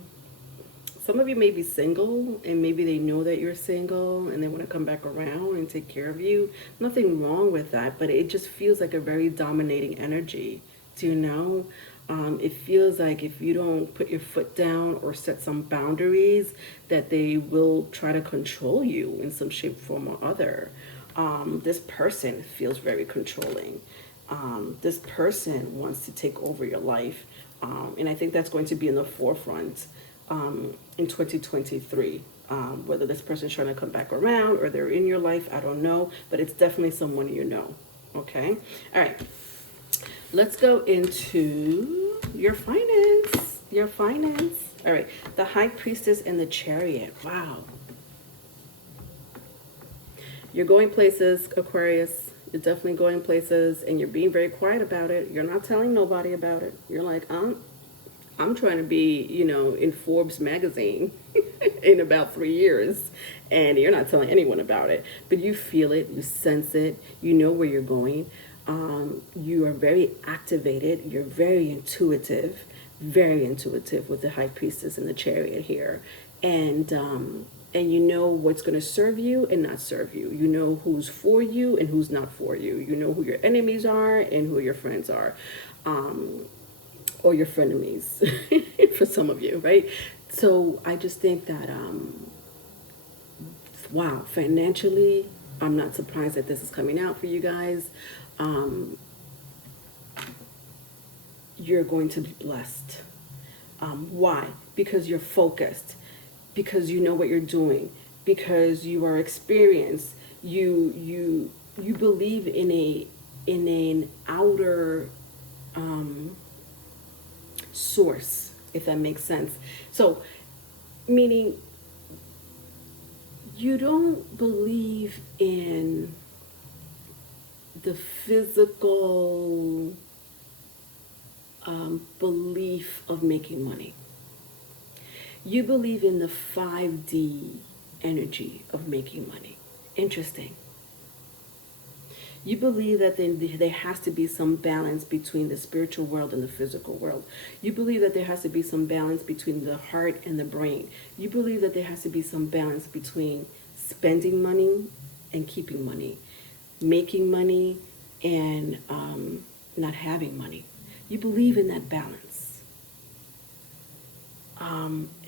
some of you may be single, and maybe they know that you're single and they want to come back around and take care of you. Nothing wrong with that, but it just feels like a very dominating energy. Do you know? It feels like if you don't put your foot down or set some boundaries, that they will try to control you in some shape, form, or other. This person feels very controlling. This person wants to take over your life. And I think that's going to be in the forefront in 2023. Whether this person's trying to come back around or they're in your life, I don't know. But it's definitely someone you know. Okay? All right. Let's go into your finance. Your finance. All right. The High Priestess and the Chariot. Wow. You're going places, Aquarius. You're definitely going places, and you're being very quiet about it. You're not telling nobody about it. You're like, I'm trying to be, in Forbes magazine in about 3 years, and you're not telling anyone about it. But you feel it, you sense it, you know where you're going. You are very activated. You're very intuitive with the High Priestess and the Chariot here, and you know what's going to serve you and not serve you. You know who's for you and who's not for you. You know who your enemies are and who your friends are, or your frenemies for some of you, right? So I just think that, wow, financially, I'm not surprised that this is coming out for you guys. You're going to be blessed. Why? Because you're focused, because you know what you're doing, because you are experienced. You believe in an outer source, if that makes sense. So, meaning you don't believe in the physical belief of making money. You believe in the 5D energy of making money. Interesting. You believe that there has to be some balance between the spiritual world and the physical world. You believe that there has to be some balance between the heart and the brain. You believe that there has to be some balance between spending money and keeping money, making money and not having money. You believe in that balance.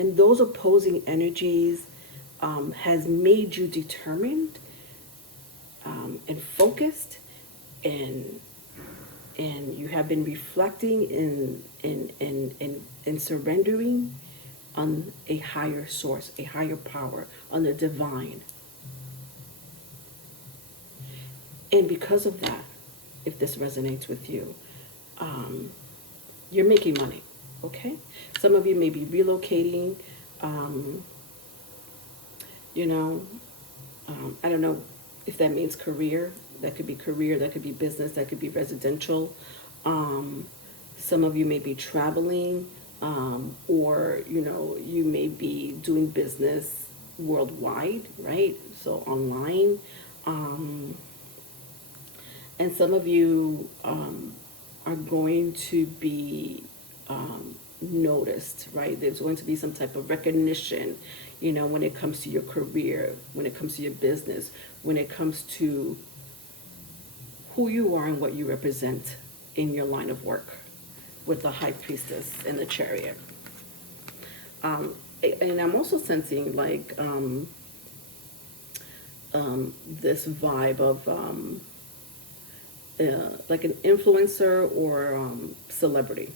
And those opposing energies has made you determined and focused, and you have been reflecting and surrendering on a higher source, a higher power, on the divine. And because of that, if this resonates with you, you're making money, okay? Some of you may be relocating, I don't know if that means career. That could be career, that could be business, that could be residential. Some of you may be traveling, or, you may be doing business worldwide, right? So online. And some of you are going to be noticed, right? There's going to be some type of recognition, when it comes to your career, when it comes to your business, when it comes to who you are and what you represent in your line of work with the High Priestess and the Chariot. And I'm also sensing like this vibe of like an influencer or celebrity.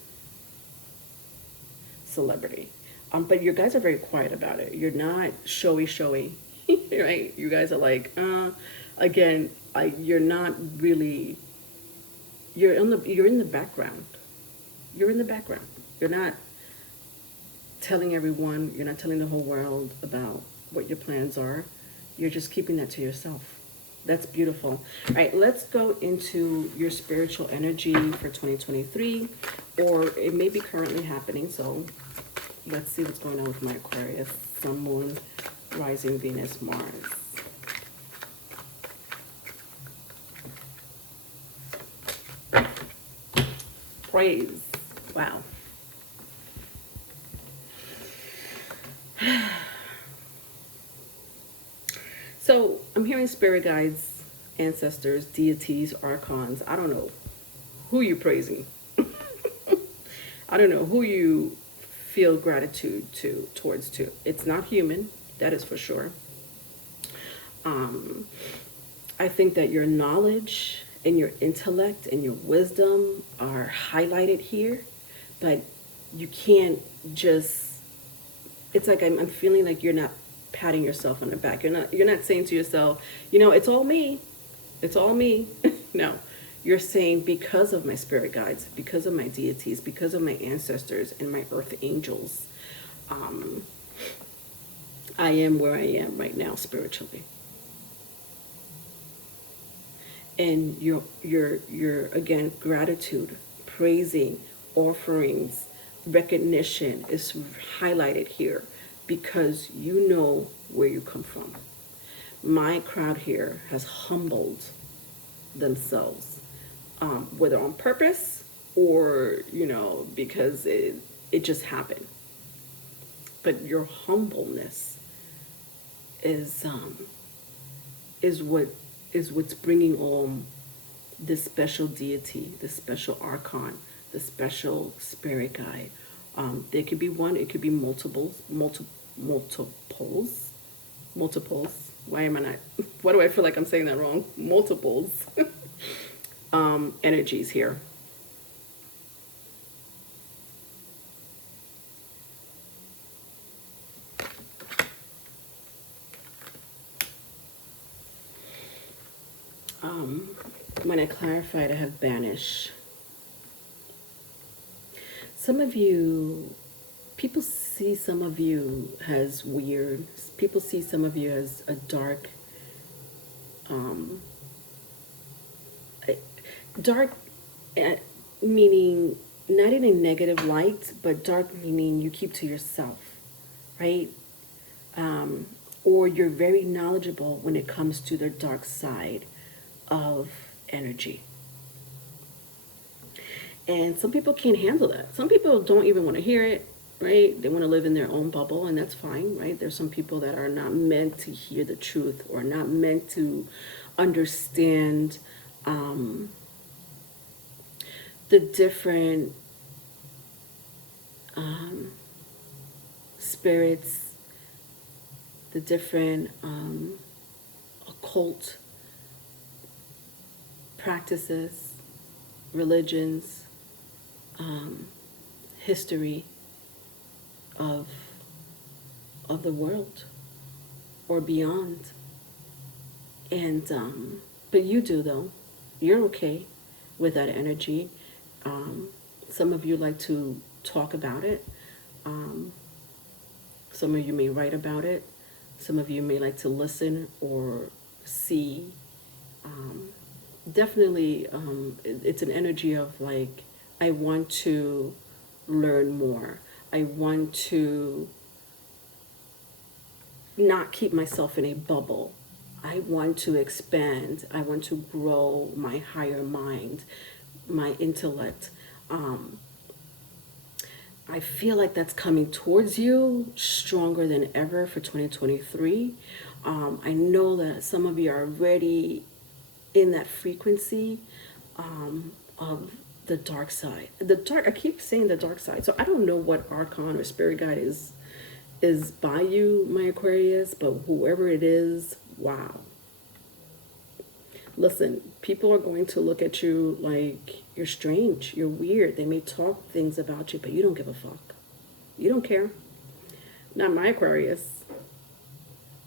But you guys are very quiet about it. You're not showy, right? You guys are like, again, you're not really. You're in the background. You're in the background. You're not. telling everyone, you're not telling the whole world about what your plans are. You're just keeping that to yourself. That's beautiful. All right, let's go into your spiritual energy for 2023, or it may be currently happening. So let's see what's going on with my Aquarius, Sun, Moon, Rising, Venus, Mars. Praise. Wow. So I'm hearing spirit guides, ancestors, deities, archons. I don't know who you're praising. I don't know who you feel gratitude towards. It's not human, that is for sure. I think that your knowledge and your intellect and your wisdom are highlighted here, but you can't just, it's like I'm feeling like you're not patting yourself on the back. You're not saying to yourself, it's all me. It's all me. No. You're saying, because of my spirit guides, because of my deities, because of my ancestors and my earth angels, I am where I am right now spiritually. And your again, gratitude, praising, offerings, recognition is highlighted here because you know where you come from. My crowd here has humbled themselves, whether on purpose or, because it just happened. But your humbleness is what's bringing on this special deity, this special archon, the special spirit guide. There could be one, it could be multiples. Why am I not? Why do I feel like I'm saying that wrong? Multiples energies here. When I clarified, I have banish. Some of you, people see some of you as weird. People see some of you as a dark, meaning not in a negative light, but dark meaning you keep to yourself, right? Or you're very knowledgeable when it comes to the dark side of energy. And some people can't handle that. Some people don't even want to hear it, right? They want to live in their own bubble, and that's fine, right? There's some people that are not meant to hear the truth or not meant to understand the different spirits, the different occult practices, religions, history of the world or beyond. And but you do, though. You're okay with that energy. Some of you like to talk about it. Some of you may write about it. Some of you may like to listen or see. Definitely, it's an energy of like, I want to learn more. I want to not keep myself in a bubble. I want to expand. I want to grow my higher mind, my intellect. I feel like that's coming towards you stronger than ever for 2023. I know that some of you are already in that frequency of the dark side. I keep saying the dark side. So I don't know what archon or spirit guide is by you, my Aquarius, but whoever it is, wow. Listen, people are going to look at you like you're strange, you're weird. They may talk things about you, but you don't give a fuck. You don't care. Not my Aquarius.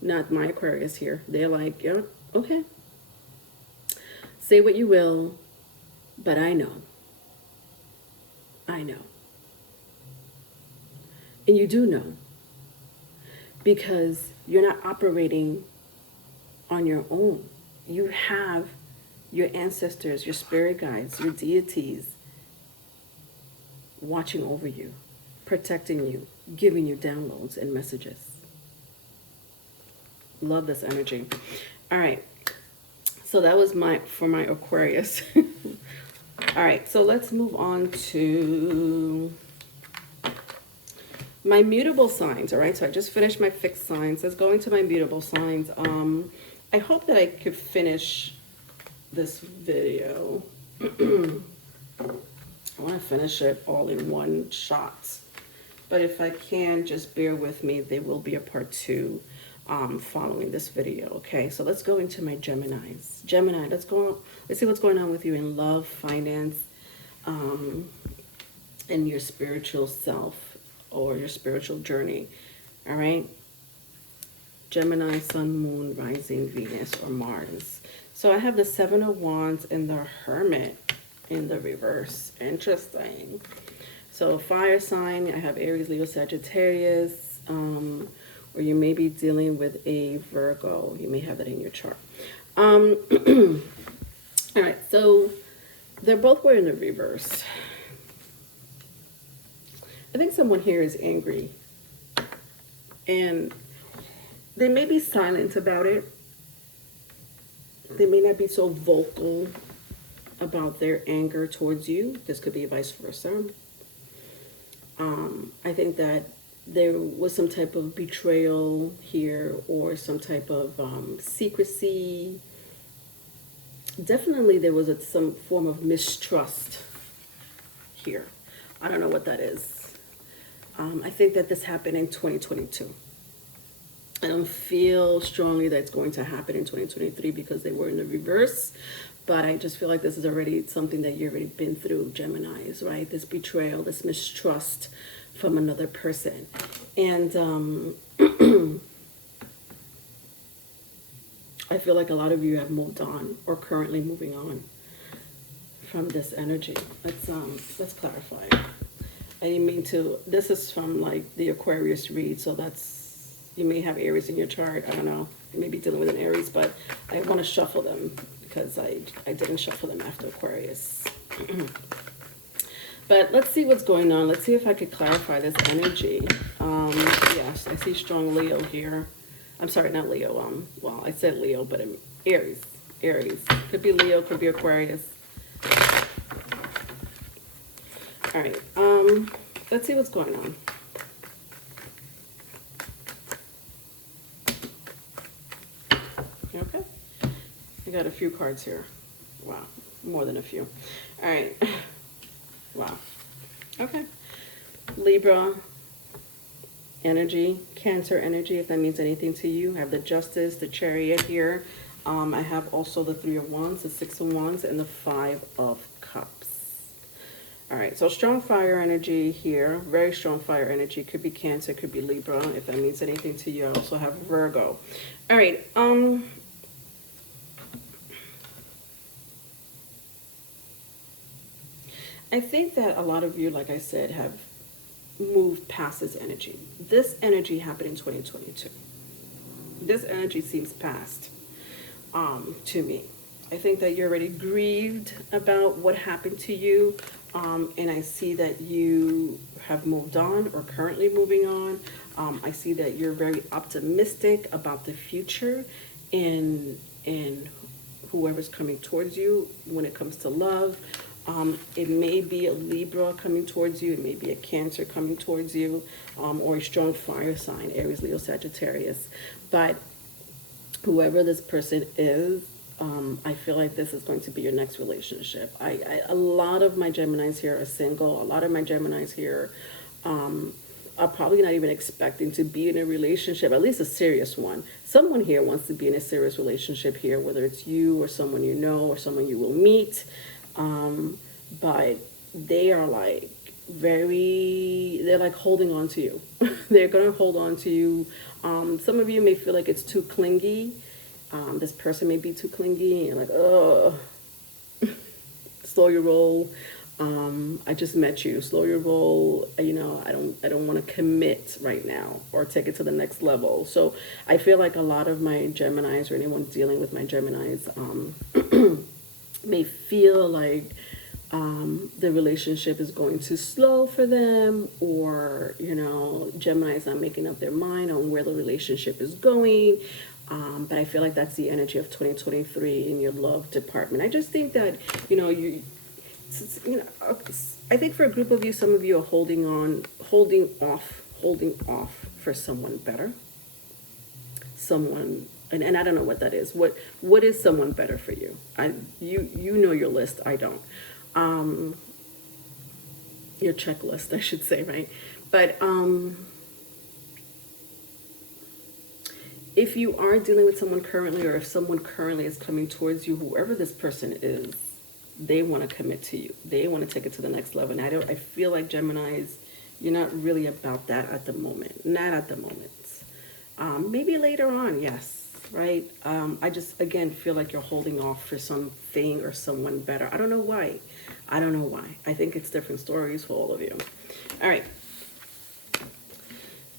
Not my Aquarius here. They're like, yeah, okay. Say what you will, but I know. I know. And you do know, because you're not operating on your own. You have your ancestors, your spirit guides, your deities watching over you, protecting you, giving you downloads and messages. Love this energy. All right. So that was for my Aquarius. All right. So let's move on to my mutable signs. All right. So I just finished my fixed signs. Let's go into my mutable signs. I hope that I could finish this video. I want to finish it all in one shot. But if I can, just bear with me. There will be a part 2 following this video. Okay, so let's go into my Geminis. Gemini, let's see what's going on with you in love, finance, and your spiritual self or your spiritual journey. All right. Gemini, Sun, Moon, Rising, Venus, or Mars. So I have the 7 of Wands and the Hermit in the reverse. Interesting. So fire sign, I have Aries, Leo, Sagittarius, or you may be dealing with a Virgo. You may have that in your chart. All right, so they're both were in the reverse. I think someone here is angry, and they may be silent about it. They may not be so vocal about their anger towards you. This could be vice versa. I think that there was some type of betrayal here, or some type of secrecy. Definitely there was some form of mistrust here. I don't know what that is. I think that this happened in 2022. I don't feel strongly that it's going to happen in 2023 because they were in the reverse. But I just feel like this is already something that you've already been through, Geminis, right? This betrayal, this mistrust from another person. And I feel like a lot of you have moved on or currently moving on from this energy. Let's clarify. I didn't mean to. This is from like the Aquarius read, so you may have Aries in your chart. I don't know. You may be dealing with an Aries, but I want to shuffle them because I didn't shuffle them after Aquarius. But let's see what's going on. Let's see if I could clarify this energy. Yes, I see strong Leo here. I'm sorry, not Leo. Well, I said Leo, but I'm Aries. Aries. Could be Leo, could be Aquarius. All right. Let's see what's going on. Okay. I got a few cards here. Wow. More than a few. All right. Wow. Okay. Libra energy, Cancer energy, if that means anything to you. I have the Justice, the Chariot here. I have also the 3 of Wands, the 6 of Wands, and the 5 of Cups. All right, so strong fire energy here. Very strong fire energy. Could be Cancer, could be Libra, if that means anything to you. I also have Virgo. All right. I think that a lot of you, like I said, have moved past this energy. This energy happened in 2022. This energy seems past to me. I think that you're already grieved about what happened to you, and I see that you have moved on or currently moving on. I see that you're very optimistic about the future in whoever's coming towards you when it comes to love. It may be a Libra coming towards you. It may be a Cancer coming towards you, or a strong fire sign, Aries, Leo, Sagittarius. But whoever this person is, I feel like this is going to be your next relationship. A lot of my Geminis here are single. A lot of my Geminis here are probably not even expecting to be in a relationship, at least a serious one. Someone here wants to be in a serious relationship here, whether it's you or someone you know or someone you will meet. But they are like they're like holding on to you. They're going to hold on to you. Some of you may feel like it's too clingy. This person may be too clingy and like, slow your roll. I just met you. Slow your roll. You know, I don't want to commit right now or take it to the next level. So I feel like a lot of my Geminis or anyone dealing with my Geminis may feel like the relationship is going too slow for them, or Gemini's not making up their mind on where the relationship is going. But I feel like that's the energy of 2023 in your love department. I just think that you know, I think for a group of you, some of you are holding off for someone better. Someone, and I don't know what that is. What is someone better for you? You know your list. I don't. Your checklist, I should say, right? But if you are dealing with someone currently, or if someone currently is coming towards you, whoever this person is, they want to commit to you. They want to take it to the next level. And I feel like Geminis, you're not really about that at the moment. Not at the moment. Maybe later on, yes, right? I just, again, feel like you're holding off for something or someone better. I don't know why. I think it's different stories for all of you. All right.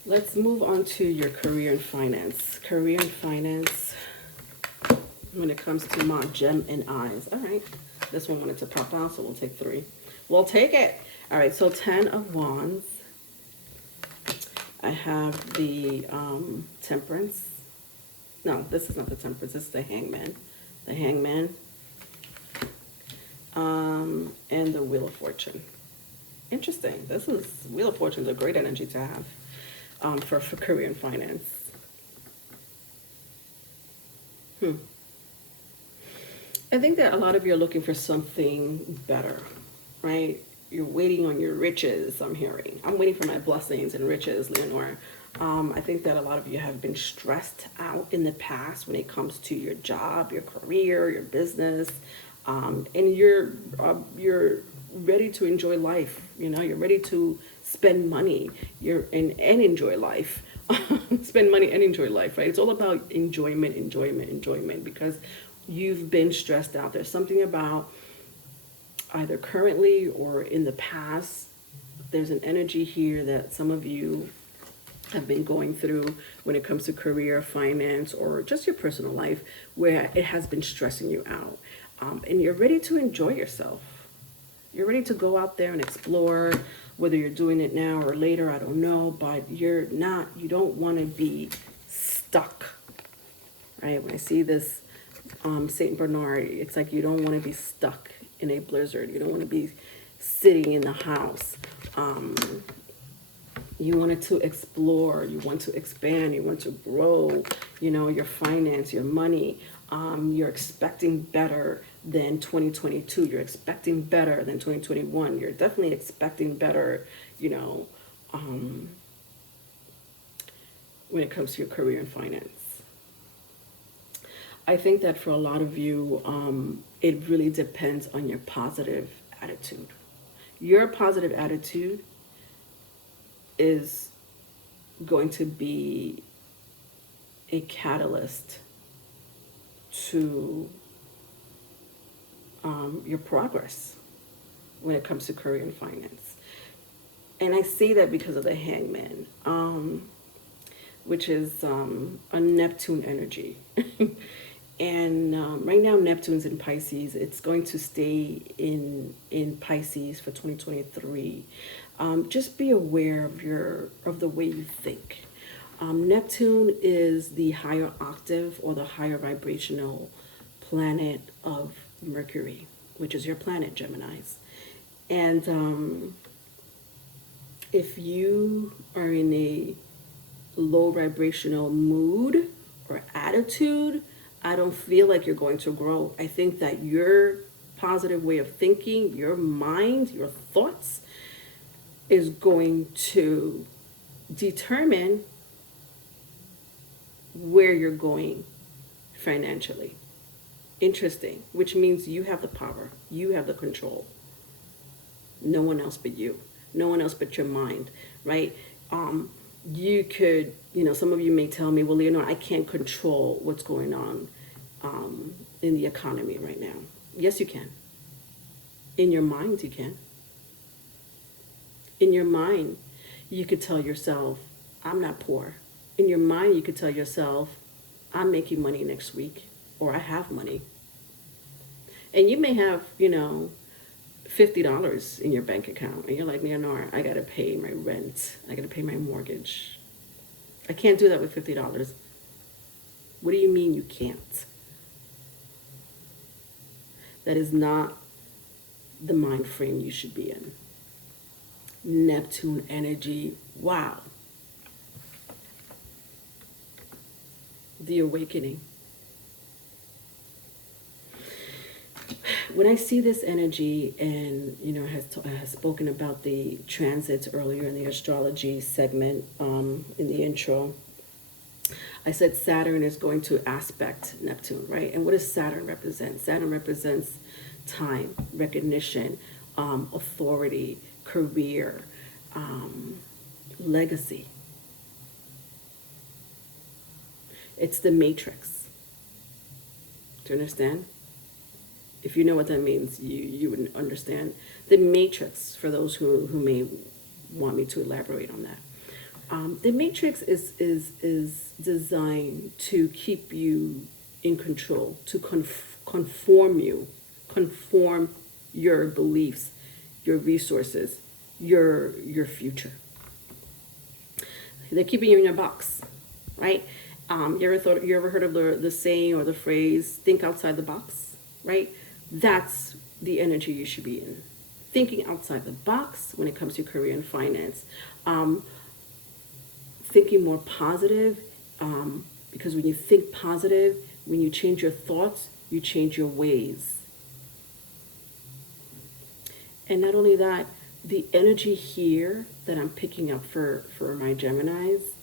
Let's move on to your career and finance. Career and finance when it comes to my gem and eyes. All right. This one wanted to pop out, so we'll take 3. We'll take it. All right, so 10 of Wands. I have the Temperance. No, this is not the Temperance. This is the Hangman. The Hangman. And the Wheel of Fortune. Interesting. Wheel of Fortune is a great energy to have for career and finance. I think that a lot of you are looking for something better, right? You're waiting on your riches, I'm hearing. I'm waiting for my blessings and riches, Leonore. I think that a lot of you have been stressed out in the past when it comes to your job, your career, your business, and you're ready to enjoy life. You're ready to spend money. And enjoy life. Spend money and enjoy life, right? It's all about enjoyment, because you've been stressed out. There's something about either currently or in the past, there's an energy here that some of you have been going through when it comes to career, finance, or just your personal life, where it has been stressing you out. And you're ready to enjoy yourself. You're ready to go out there and explore, whether you're doing it now or later, I don't know, but you don't want to be stuck, right? When I see this Saint Bernard, it's like you don't want to be stuck in a blizzard. You don't want to be sitting in the house. You wanted to explore, you want to expand, you want to grow, your finance, your money. You're expecting better than 2022. You're expecting better than 2021. You're definitely expecting better, when it comes to your career and finance. I think that for a lot of you, it really depends on your positive attitude. Your positive attitude is going to be a catalyst to your progress when it comes to career and finance. And I say that because of the Hangman, which is a Neptune energy. And right now Neptune's in Pisces. It's going to stay in Pisces for 2023. Just be aware of the way you think. Neptune is the higher octave or the higher vibrational planet of Mercury, which is your planet, Geminis. And if you are in a low vibrational mood or attitude, I don't feel like you're going to grow. I think that your positive way of thinking, your mind, your thoughts is going to determine where you're going financially. Interesting, which means you have the power, you have the control. No one else but you. No one else but your mind, right? You could, some of you may tell me, well, Leonore, I can't control what's going on in the economy right now. Yes, you can. In your mind, you can. In your mind, you could tell yourself, I'm not poor. In your mind, you could tell yourself, I'm making money next week, or I have money. And you may have, $50 in your bank account, and you're like, Leonora, I gotta pay my rent, I gotta pay my mortgage. I can't do that with $50. What do you mean you can't? That is not the mind frame you should be in. Neptune energy, wow. The awakening. When I see this energy, and I has spoken about the transits earlier in the astrology segment, in the intro, I said Saturn is going to aspect Neptune, right? And what does Saturn represent? Saturn represents time, recognition, authority, career, legacy. It's the matrix. Do you understand? If you know what that means, you would understand. The matrix, for those who may want me to elaborate on that. The matrix is designed to keep you in control, to conform your beliefs, your resources, your future. They're keeping you in your box, right? You ever heard of the saying or the phrase, think outside the box, right? That's the energy you should be in. Thinking outside the box when it comes to career and finance. Thinking more positive, because when you think positive, when you change your thoughts, you change your ways. And not only that, the energy here that I'm picking up for my Geminis,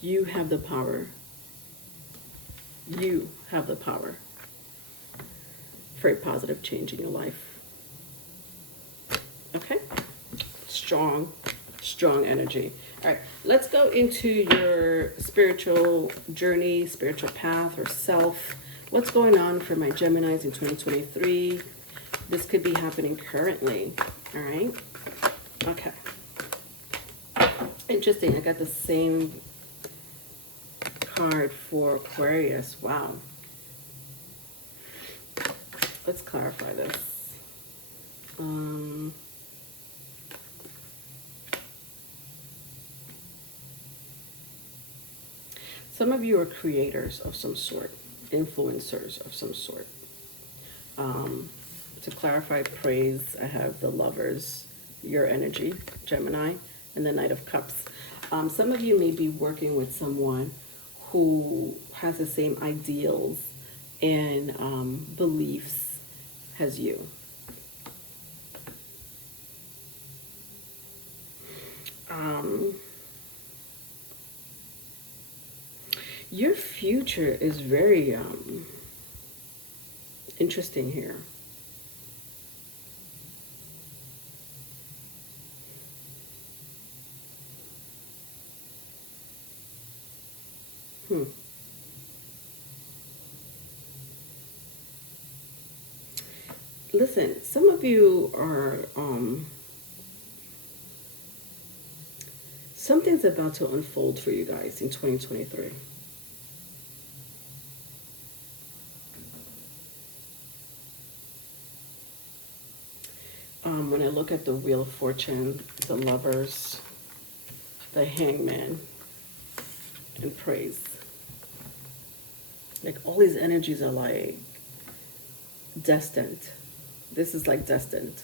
you have the power. You have the power for a positive change in your life. Okay? Strong energy. All right, let's go into your spiritual journey, spiritual path, or self. What's going on for my Geminis in 2023? This could be happening currently. All right? Okay. Interesting. I got the same card for Aquarius. Wow. Let's clarify this. Some of you are creators of some sort, influencers of some sort. To clarify praise, I have the Lovers, your energy, Gemini, and the Knight of Cups. Some of you may be working with someone who has the same ideals and beliefs as you. Your future is very interesting here. Listen, some of you are, something's about to unfold for you guys in 2023. When I look at the Wheel of Fortune, the Lovers, the Hangman, and Praise, like all these energies are like destined. This is like destined.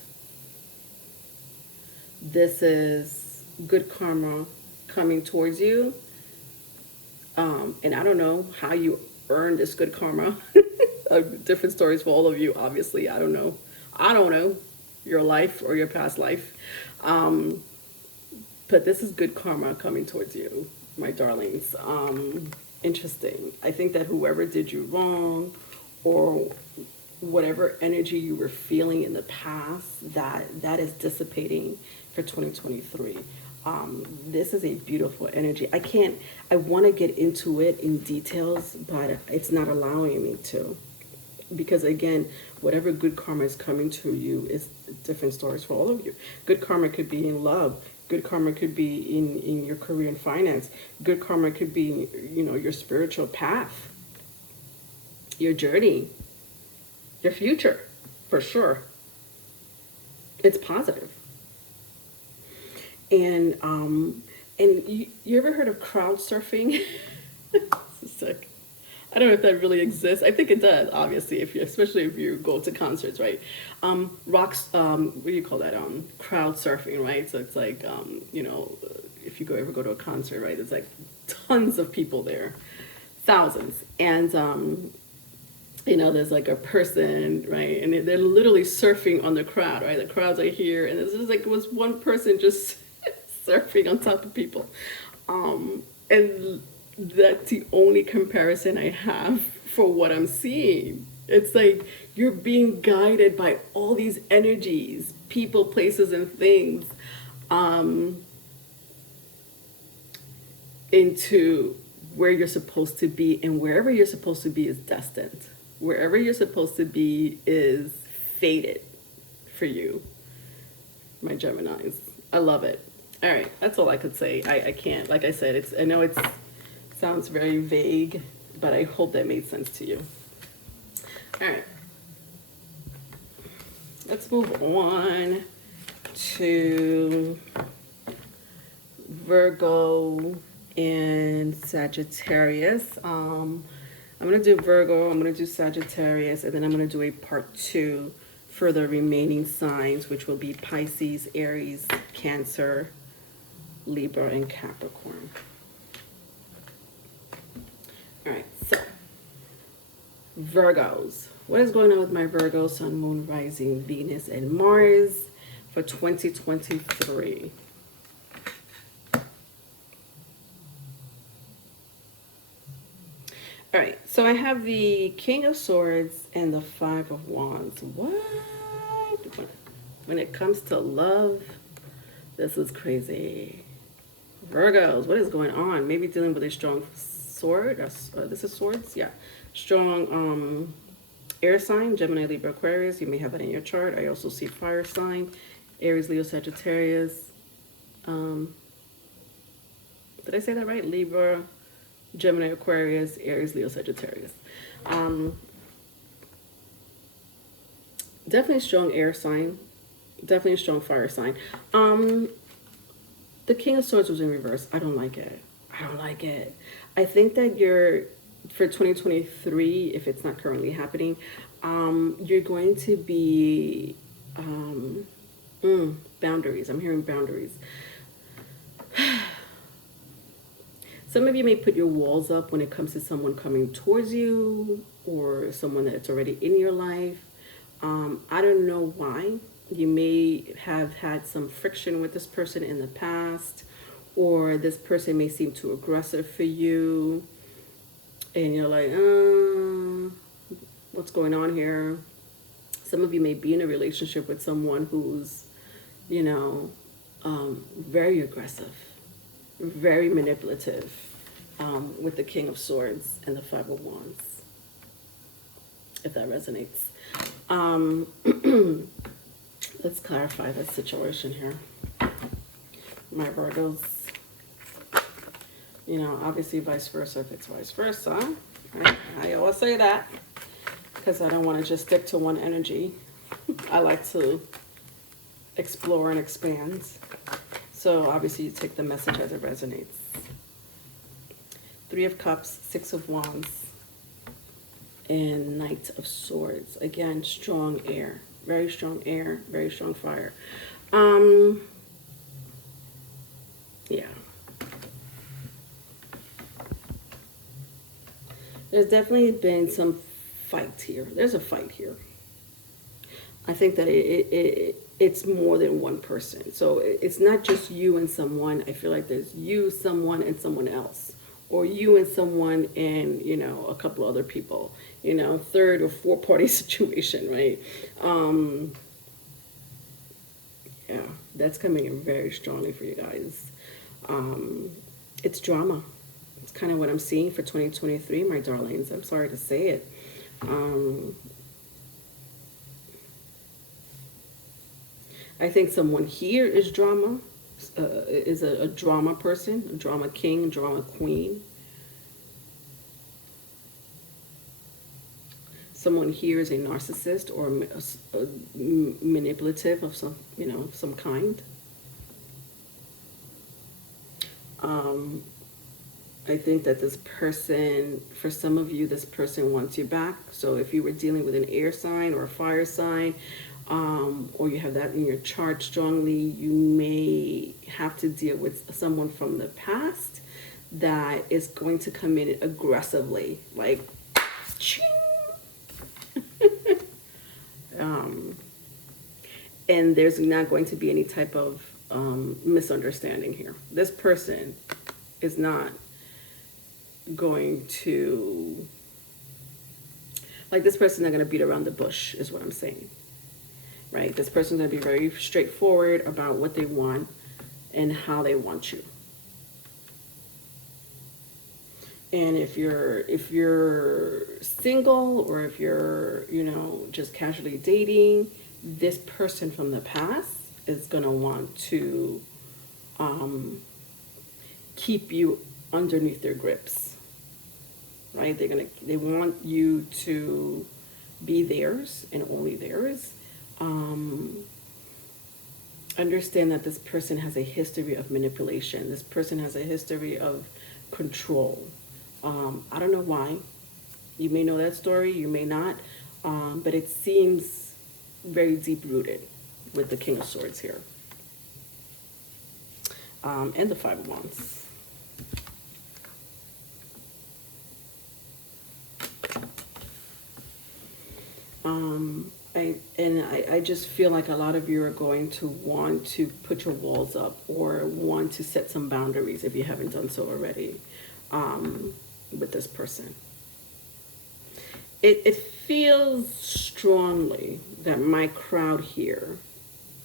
This is good karma coming towards you. And I don't know how you earn this good karma. Different stories for all of you, obviously. I don't know your life or your past life. But this is good karma coming towards you, my darlings. Interesting. I think that whoever did you wrong, or whatever energy you were feeling in the past, that is dissipating for 2023. This is a beautiful energy. I want to get into it in details, but it's not allowing me to. because again, whatever good karma is coming to you is different stories for all of you. Good karma could be in love. Good karma could be in your career and finance. Good karma could be, you know, your spiritual path, your journey, your future, for sure. It's positive. And you ever heard of crowd surfing? It's sick. I don't know if that really exists. I think it does, obviously, especially if you go to concerts, right? What do you call that? Crowd surfing, right? So it's like, you know, if you ever go to a concert, right? There's like tons of people there, thousands, and you know, there's like a person, right? And they're literally surfing on the crowd, right? The crowds are here, and this is like, it was one person just surfing on top of people, and that's the only comparison I have for what I'm seeing. It's like you're being guided by all these energies, people, places, and things, into where you're supposed to be, and wherever you're supposed to be is destined. Wherever you're supposed to be is fated for you, my Geminis. I love it. All right, that's all I could say. I can't, like I said, I know it sounds very vague, but I hope that made sense to you. All right, let's move on to Virgo and Sagittarius. I'm going to do Virgo, I'm going to do Sagittarius, and then I'm going to do a part 2 for the remaining signs, which will be Pisces, Aries, Cancer, Libra, and Capricorn. All right, so Virgos. What is going on with my Virgo, Sun, Moon, Rising, Venus, and Mars for 2023? All right, so I have the King of Swords and the Five of Wands. What? When it comes to love, this is crazy. Virgos, what is going on? Maybe dealing with a strong sword. This is swords, yeah. Strong air sign, Gemini, Libra, Aquarius. You may have that in your chart. I also see fire sign, Aries, Leo, Sagittarius. Did I say that right? Libra, Gemini, Aquarius, Aries, Leo, Sagittarius. Definitely a strong air sign. Definitely a strong fire sign. The King of Swords was in reverse. I don't like it. I don't like it. I think that for 2023, if it's not currently happening, you're going to be, boundaries. I'm hearing boundaries. Some of you may put your walls up when it comes to someone coming towards you or someone that's already in your life. I don't know why. You may have had some friction with this person in the past, or this person may seem too aggressive for you. And you're like, what's going on here? Some of you may be in a relationship with someone who's, you know, very aggressive, very manipulative, with the King of Swords and the Five of Wands, if that resonates. Let's clarify the situation here. My Virgos, you know, obviously vice versa if it's vice versa. Right? I always say that because I don't want to just stick to one energy. I like to explore and expand. So obviously you take the message as it resonates. Three of Cups, Six of Wands, and Knight of Swords. Again, strong air. Very strong air, very strong fire. Yeah. There's definitely been some fight here. There's a fight here. I think that it's more than one person. So it's not just you and someone. I feel like there's you, someone, and someone else. Or you and someone and, you know, a couple other people. You know, third or fourth party situation, right? Yeah, that's coming in very strongly for you guys. It's drama. It's kind of what I'm seeing for 2023, my darlings. I'm sorry to say it. I think someone here is drama, is a drama person, a drama king, drama queen. Someone here is a narcissist or a manipulative of some, some kind. I think that this person, for some of you, this person wants you back. So if you were dealing with an air sign or a fire sign, or you have that in your chart strongly, you may have to deal with someone from the past that is going to come in aggressively, like, ching! And there's not going to be any type of misunderstanding here. This person is not going to, like, this person's not going to beat around the bush, is what I'm saying, right? This person's going to be very straightforward about what they want and how they want you. And if you're single, or if you're, just casually dating, this person from the past is going to want to keep you underneath their grips, right? They want you to be theirs and only theirs. Understand that this person has a history of manipulation. This person has a history of control. I don't know why. You may know that story, you may not, but it seems very deep-rooted with the King of Swords here. And the Five of Wands. I just feel like a lot of you are going to want to put your walls up or want to set some boundaries if you haven't done so already with this person. It feels strongly that my crowd here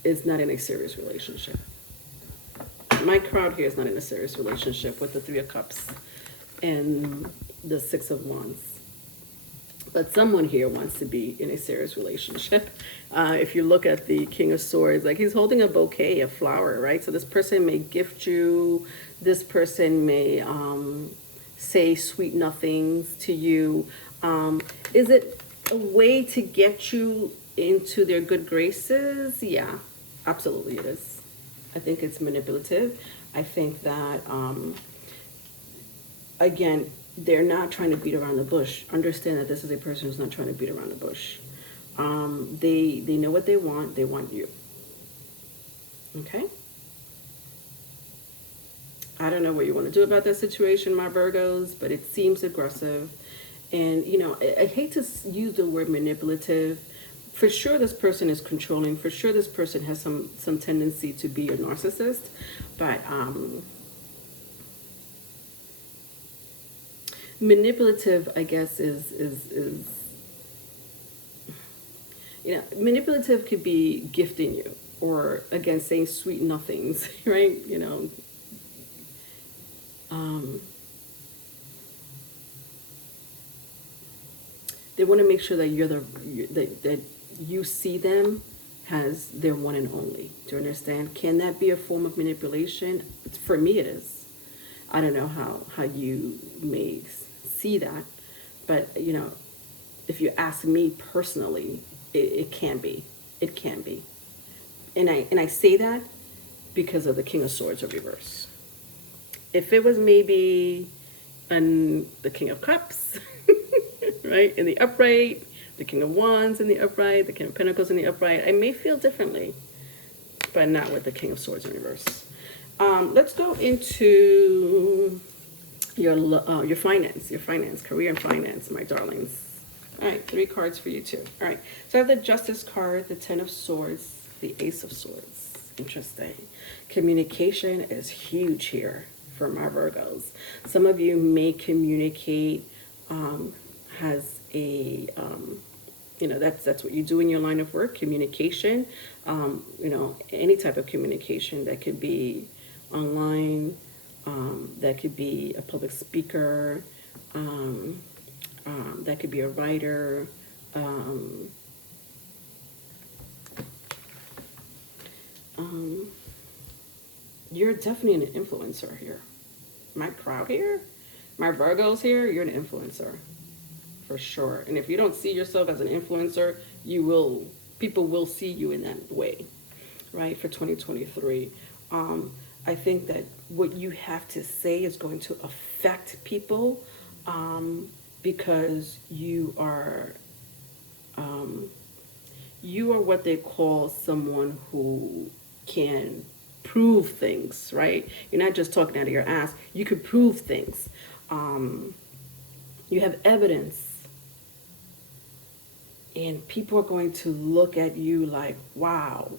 is not in a serious relationship. My crowd here is not in a serious relationship with the Three of Cups and the Six of Wands. But someone here wants to be in a serious relationship. If you look at the King of Swords, like, he's holding a bouquet, a flower, right? So this person may gift you. This person may say sweet nothings to you. Is it a way to get you into their good graces? Yeah, absolutely it is. I think it's manipulative. I think that, again, they're not trying to beat around the bush. Understand that this is a person who's not trying to beat around the bush. They know what they want. They want you. Okay? I don't know what you want to do about that situation, my Virgos, but it seems aggressive. And, I hate to use the word manipulative. For sure, this person is controlling. For sure, this person has some tendency to be a narcissist. But manipulative, I guess, is manipulative could be gifting you, or, again, saying sweet nothings, right? They want to make sure that that you see them as their one and only. Do you understand? Can that be a form of manipulation? For me, it is. I don't know how you may see that, but if you ask me personally, it can be. It can be. And I say that because of the King of Swords in reverse. If it was maybe the King of Cups, right, in the upright, the King of Wands in the upright, the King of Pentacles in the upright, I may feel differently, but not with the King of Swords in reverse. Let's go into your finance, career and finance, my darlings. All right, 3 cards for you too. All right, so I have the Justice card, the Ten of Swords, the Ace of Swords. Interesting. Communication is huge here for my Virgos. Some of you may communicate has a that's what you do in your line of work, communication. Any type of communication. That could be online, that could be a public speaker, that could be a writer, you're definitely an influencer here. My crowd here, my Virgos here, you're an influencer for sure. And if you don't see yourself as an influencer, people will see you in that way, right? For 2023. I think that what you have to say is going to affect people, because you are what they call someone who can prove things, right? You're not just talking out of your ass. You could prove things. You have evidence. And people are going to look at you like, wow.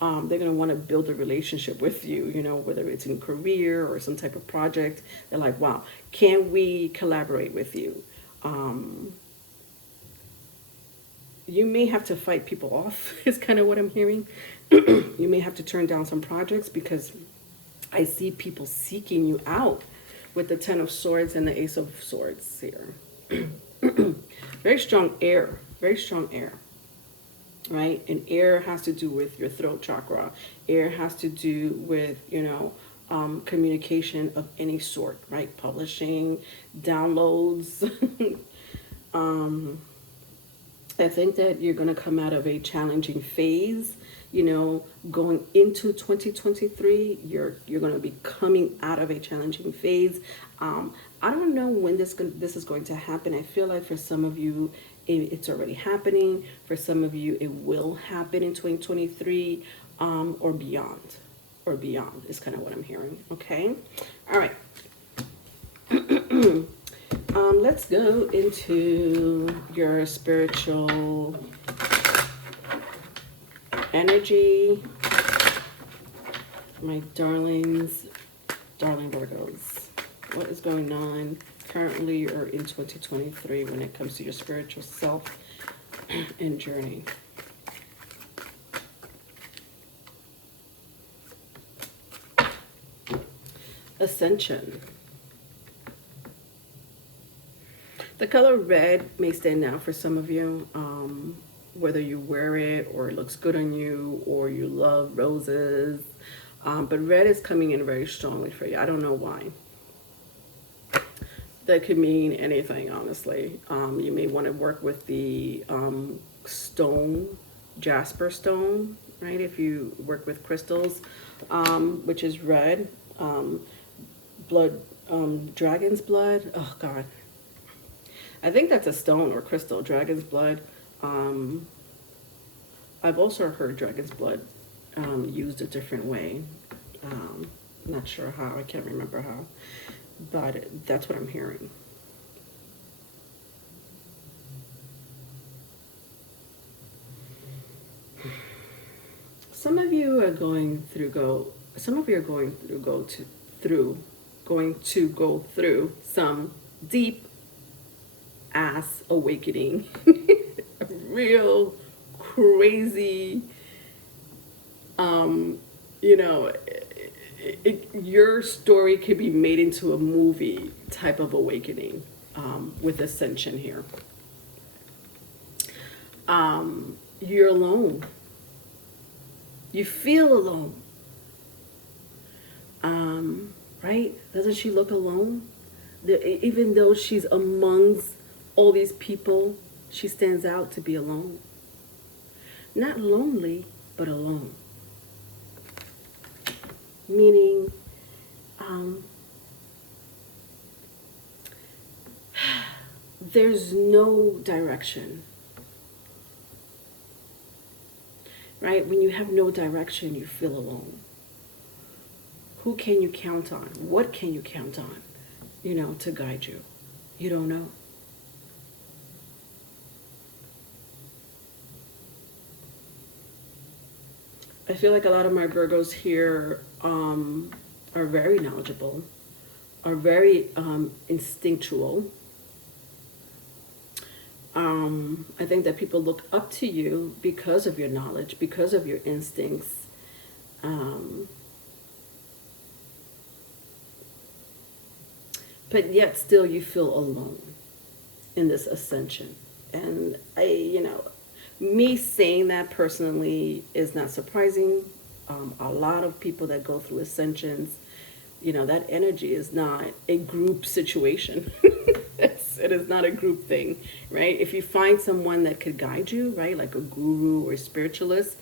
They're going to want to build a relationship with you, whether it's in career or some type of project. They're like, wow, can we collaborate with you? You may have to fight people off, is kind of what I'm hearing. You may have to turn down some projects because I see people seeking you out with the Ten of Swords and the Ace of Swords here. Very strong air, right? And air has to do with your throat chakra. Air has to do with, communication of any sort, right? Publishing, downloads. I think that you're going to come out of a challenging phase, going into 2023. You're going to be coming out of a challenging phase. I don't know when this is going to happen. I feel like for some of you, it's already happening. For some of you, it will happen in 2023, or beyond. Or beyond is kind of what I'm hearing. Okay. All right. Let's go into your spiritual energy, my darling Virgos. What is going on currently or in 2023 when it comes to your spiritual self and journey? Ascension. The color red may stand out for some of you, whether you wear it or it looks good on you or you love roses. But red is coming in very strongly for you. I don't know why. That could mean anything, honestly. You may want to work with the stone, jasper stone, right? If you work with crystals, which is red. Blood, dragon's blood. Oh, God. I think that's a stone or crystal, dragon's blood. I've also heard dragon's blood used a different way. Not sure how, I can't remember how, but that's what I'm hearing. Some of you are going to go through some deep ass awakening. Real crazy, your story could be made into a movie type of awakening, with ascension here. You're alone. You feel alone. Right? Doesn't she look alone? Even though she's amongst all these people, she stands out to be alone. Not lonely, but alone. Meaning, there's no direction. Right? When you have no direction, you feel alone. Who can you count on? What can you count on, to guide you? You don't know. I feel like a lot of my Virgos here are very knowledgeable, are very instinctual. I think that people look up to you because of your knowledge, because of your instincts. But yet still you feel alone in this ascension. And me saying that personally is not surprising. A lot of people that go through ascensions, you know, that energy is not a group situation. It is not a group thing, right? If you find someone that could guide you, right, like a guru or a spiritualist,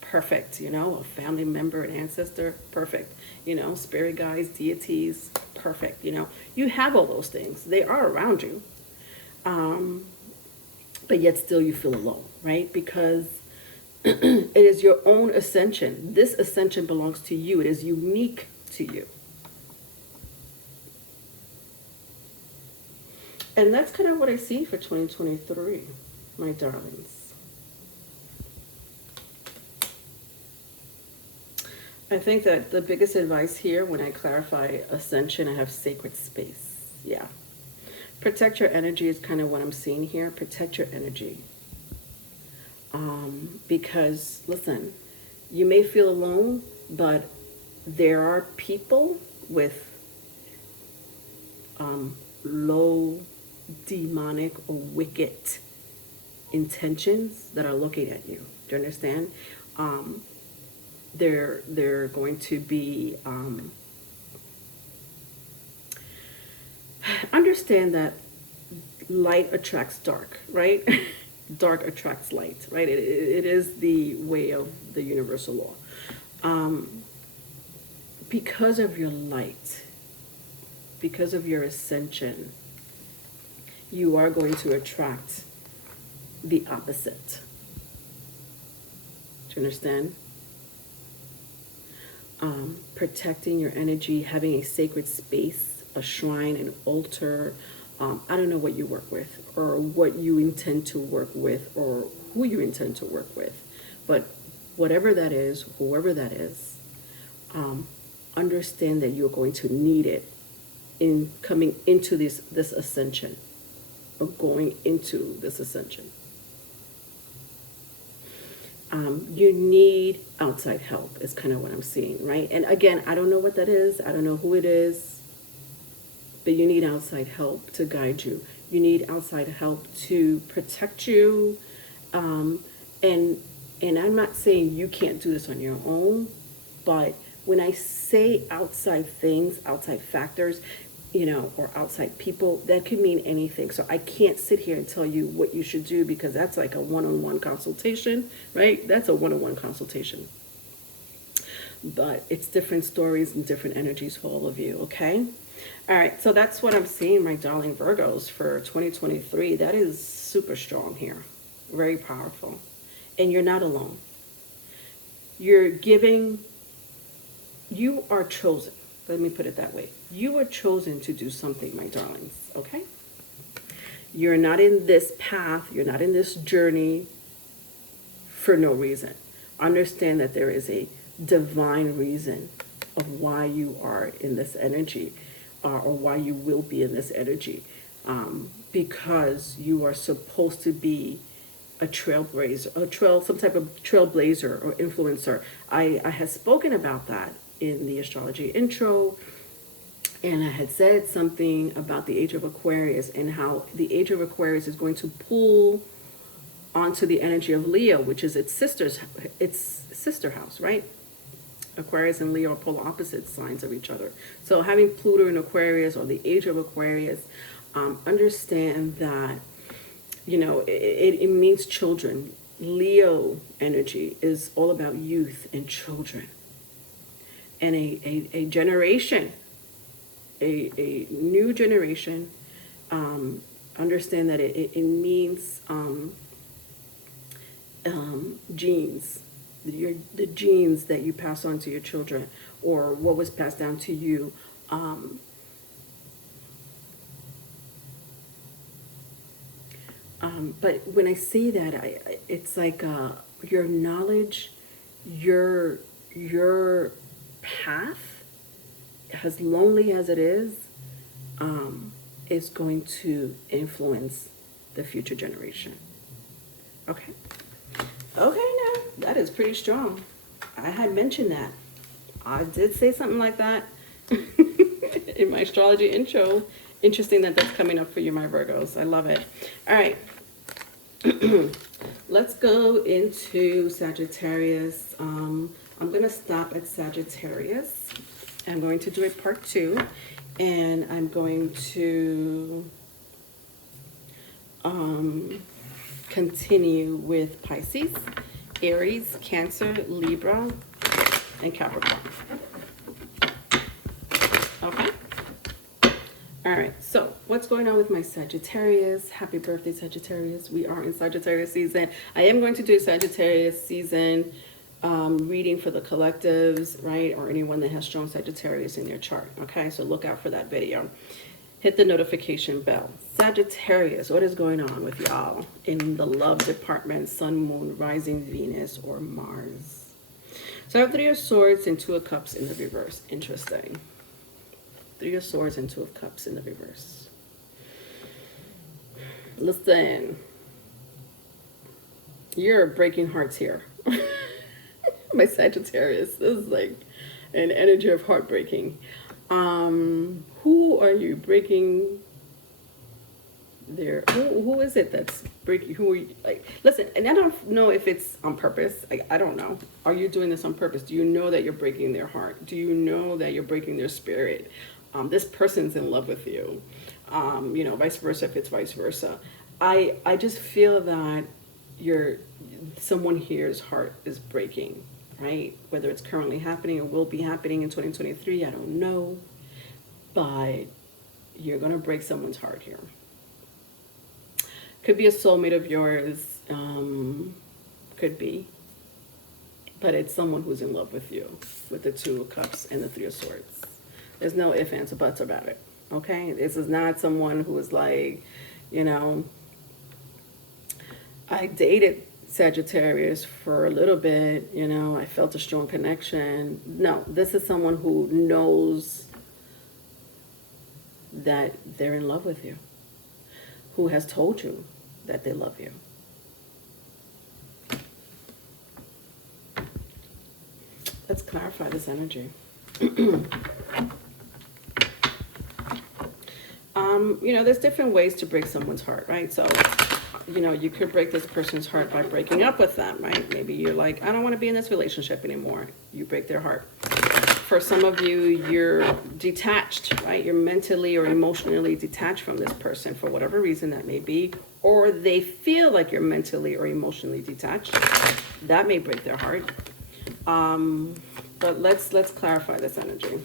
perfect. You know, a family member, an ancestor, perfect. You know, spirit guides, deities, perfect. You know, you have all those things. They are around you. But yet still you feel alone, right? Because it is your own ascension. This ascension belongs to you. It is unique to you. And that's kind of what I see for 2023, my darlings. I think that the biggest advice here, when I clarify ascension, I have sacred space. Yeah. Protect your energy is kind of what I'm seeing here. Protect your energy. Because, listen, you may feel alone, but there are people with low demonic or wicked intentions that are looking at you. Do you understand? They're going to be understand that light attracts dark, right? Dark attracts light, right? It is the way of the universal law. Because of your light, because of your ascension, you are going to attract the opposite. Do you understand? Protecting your energy, having a sacred space, a shrine, an altar. I don't know what you work with or what you intend to work with or who you intend to work with. But whatever that is, whoever that is, understand that you're going to need it in coming into this ascension or going into this ascension. You need outside help is kind of what I'm seeing, right? And again, I don't know what that is. I don't know who it is. But you need outside help to guide you. You need outside help to protect you. And I'm not saying you can't do this on your own, but when I say outside things, outside factors, you know, or outside people, that could mean anything. So I can't sit here and tell you what you should do because that's like a one-on-one consultation, right? That's a one-on-one consultation. But it's different stories and different energies for all of you, okay? All right, so that's what I'm seeing, my darling Virgos, for 2023. That is super strong here. Very powerful. And you're not alone. You're giving, you are chosen. Let me put it that way. You are chosen to do something, my darlings, okay? You're not in this path, you're not in this journey for no reason. Understand that there is a divine reason of why you are in this energy. Or why you will be in this energy, because you are supposed to be a trailblazer, some type of trailblazer or influencer. I had spoken about that in the astrology intro, and I had said something about the age of Aquarius and how the age of Aquarius is going to pull onto the energy of Leo, which is its sister house, right? Aquarius and Leo are polar opposite signs of each other. So having Pluto in Aquarius or the age of Aquarius, understand that, you know, it means children. Leo energy is all about youth and children. And a generation, a new generation, understand that it means genes. The genes that you pass on to your children or what was passed down to you. But when I say that, it's like your knowledge, your path, as lonely as it is going to influence the future generation. Okay? Okay, now, that is pretty strong. I had mentioned that. I did say something like that in my astrology intro. Interesting that that's coming up for you, my Virgos. I love it. All right. Let's go into Sagittarius. I'm going to stop at Sagittarius. I'm going to do a part 2, and I'm going to continue with Pisces, Aries, Cancer, Libra, and Capricorn. Okay? All right, so what's going on with my Sagittarius? Happy birthday, Sagittarius. We are in Sagittarius season. I am going to do Sagittarius season reading for the collectives, right? Or anyone that has strong Sagittarius in your chart. Okay, so look out for that video. Hit the notification bell. Sagittarius, what is going on with y'all in the love department? Sun, Moon, Rising, Venus, or Mars? So I have 3 of Swords and 2 of Cups in the reverse. Interesting. 3 of Swords and 2 of Cups in the reverse. Listen. You're breaking hearts here. My Sagittarius. This is like an energy of heartbreaking. Who are you breaking there? Who is it that's breaking? Who are you, like, listen, and I don't know if it's on purpose. I don't know. Are you doing this on purpose? Do you know that you're breaking their heart? Do you know that you're breaking their spirit? This person's in love with you. You know, vice versa if it's vice versa. I just feel that someone here's heart is breaking, right? Whether it's currently happening or will be happening in 2023, I don't know. But you're going to break someone's heart here. Could be a soulmate of yours. Could be. But it's someone who's in love with you with the 2 of Cups and the 3 of Swords. There's no ifs, ands, or buts about it. Okay? This is not someone who is like, you know, I dated Sagittarius for a little bit, you know, I felt a strong connection. No, this is someone who knows that they're in love with you, who has told you that they love you. Let's clarify this energy. You know, there's different ways to break someone's heart, right? So, you know, you could break this person's heart by breaking up with them, right? Maybe you're like, I don't want to be in this relationship anymore. You break their heart. For some of you, you're detached, right? You're mentally or emotionally detached from this person for whatever reason that may be, or they feel like you're mentally or emotionally detached. That may break their heart. But let's clarify this energy.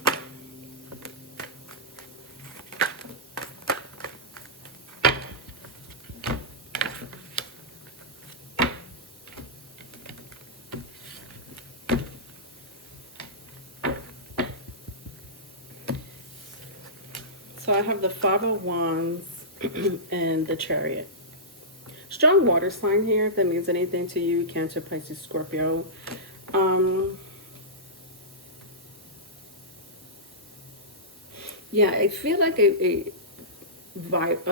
So I have the 5 of Wands and the Chariot. Strong water sign here, if that means anything to you, Cancer, Pisces, Scorpio. Yeah, I feel like a viral,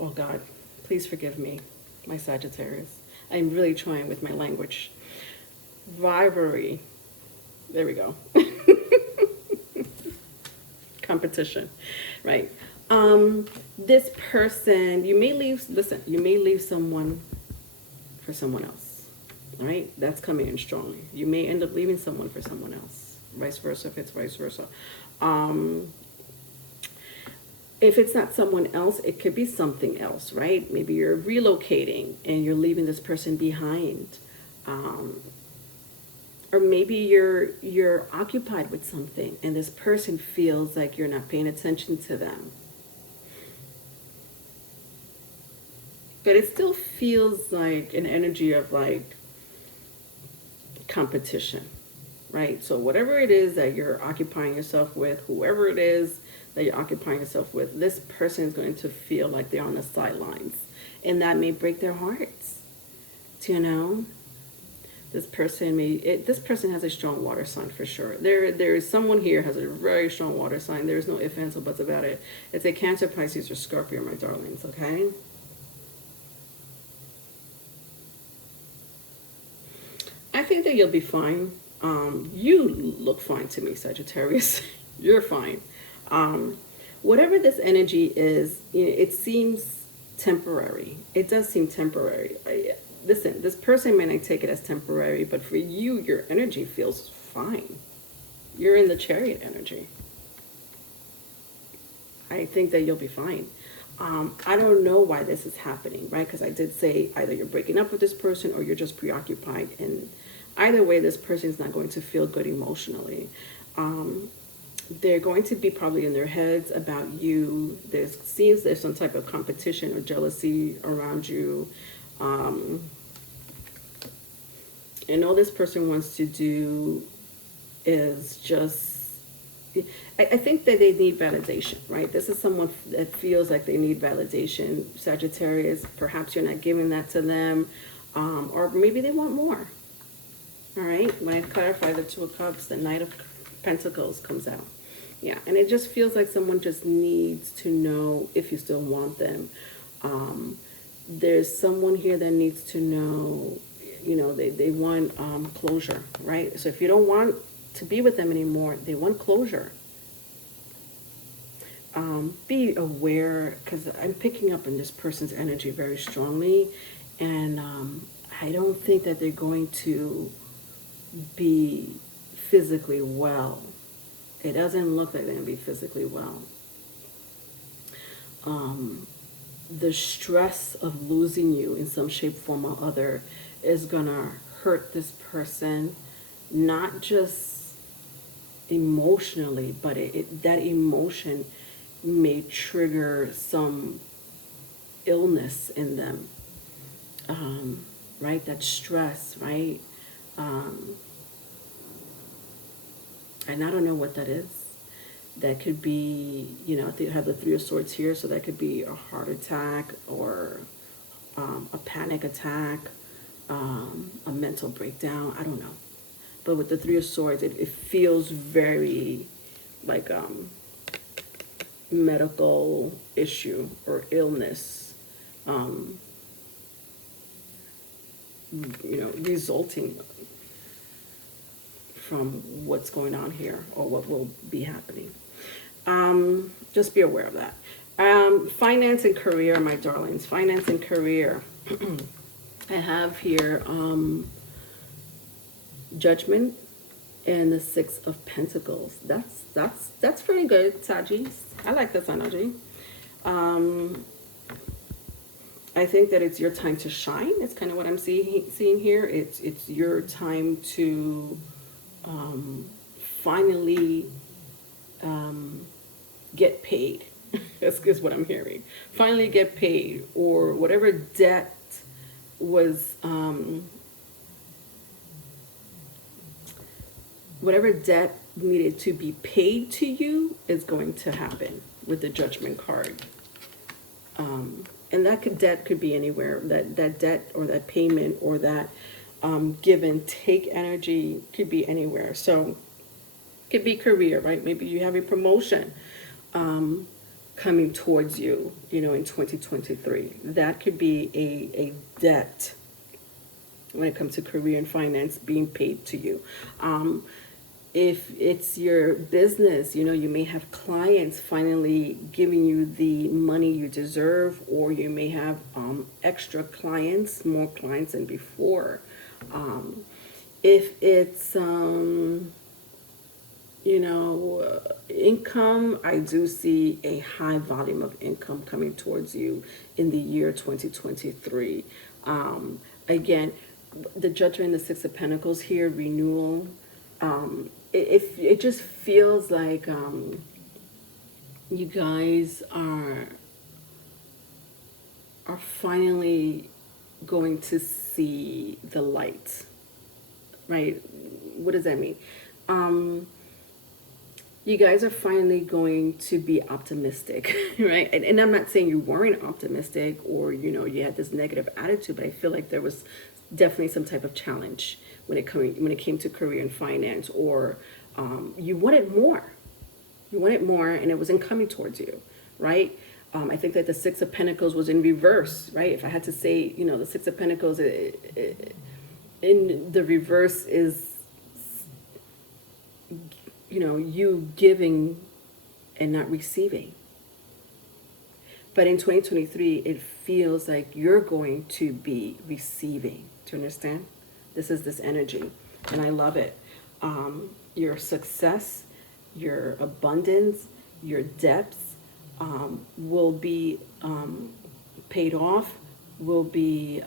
oh God, please forgive me, my Sagittarius. I'm really trying with my language. Rivalry. There we go. Competition, right? This person, you may leave someone for someone else, right? That's coming in strongly. You may end up leaving someone for someone else, vice versa if it's vice versa. If it's not someone else, it could be something else, right? Maybe you're relocating and you're leaving this person behind. Or maybe you're occupied with something and this person feels like you're not paying attention to them. But it still feels like an energy of like competition, right? So whatever it is that you're occupying yourself with, whoever it is that you're occupying yourself with, this person is going to feel like they're on the sidelines. And that may break their hearts, you know? This person has a strong water sign for sure. There is someone here has a very strong water sign. There's no ifs, ands, or buts about it. It's a Cancer, Pisces, or Scorpio, my darlings, okay? I think that you'll be fine. You look fine to me, Sagittarius. You're fine. Whatever this energy is, you know, it seems temporary. It does seem temporary. listen, this person may not take it as temporary, but for you, your energy feels fine. You're in the Chariot energy. I think that you'll be fine. I don't know why this is happening, right? Because I did say either you're breaking up with this person or you're just preoccupied. And either way, this person is not going to feel good emotionally. They're going to be probably in their heads about you. Seems there's some type of competition or jealousy around you. And all this person wants to do is just, I think that they need validation, right? This is someone that feels like they need validation. Sagittarius, perhaps you're not giving that to them, or maybe they want more. All right, when I clarify the Two of Cups, the Knight of Pentacles comes out. Yeah, and it just feels like someone just needs to know if you still want them. There's someone here that needs to know, you know, they want closure, right? So if you don't want to be with them anymore, they want closure. Be aware, because I'm picking up in this person's energy very strongly, and I don't think that they're going to be physically well. It doesn't look like they're going to be physically well. The stress of losing you in some shape, form, or other is going to hurt this person, not just emotionally, but that emotion may trigger some illness in them, right? That stress, right? And I don't know what that is. That could be, you know, I think I have the Three of Swords here, so that could be a heart attack or a panic attack, a mental breakdown. I don't know. But with the Three of Swords, it feels very like medical issue or illness, you know, resulting from what's going on here or what will be happening. Just be aware of that. Finance and career, my darlings. Finance and career. I have here Judgment and the Six of Pentacles. That's pretty good, Sagis. I like this energy. I think that it's your time to shine. It's kind of what I'm seeing here. It's your time to finally get paid. That's what I'm hearing. Finally get paid, or whatever debt was whatever debt needed to be paid to you is going to happen with the Judgment card. And that debt could be anywhere. That debt or that payment or that give and take energy could be anywhere. So it could be career, right? Maybe you have a promotion coming towards you, you know, in 2023. That could be a debt when it comes to career and finance being paid to you. If it's your business, you know, you may have clients finally giving you the money you deserve, or you may have extra clients, more clients than before. If it's, you know, income, I do see a high volume of income coming towards you in the year 2023. Again, the Judgment and the Six of Pentacles here, renewal. It just feels like you guys are finally going to see the light, right? What does that mean? You guys are finally going to be optimistic, right? And I'm not saying you weren't optimistic or, you know, you had this negative attitude, but I feel like there was definitely some type of challenge when it came to career and finance, or you wanted more. You wanted more, and it wasn't coming towards you, right? I think that the Six of Pentacles was in reverse, right? If I had to say, you know, the Six of Pentacles in the reverse is, you know, you giving and not receiving. But in 2023, it feels like you're going to be receiving. Do you understand? This is this energy, and I love it. Your success, your abundance, your depths will be paid off, will be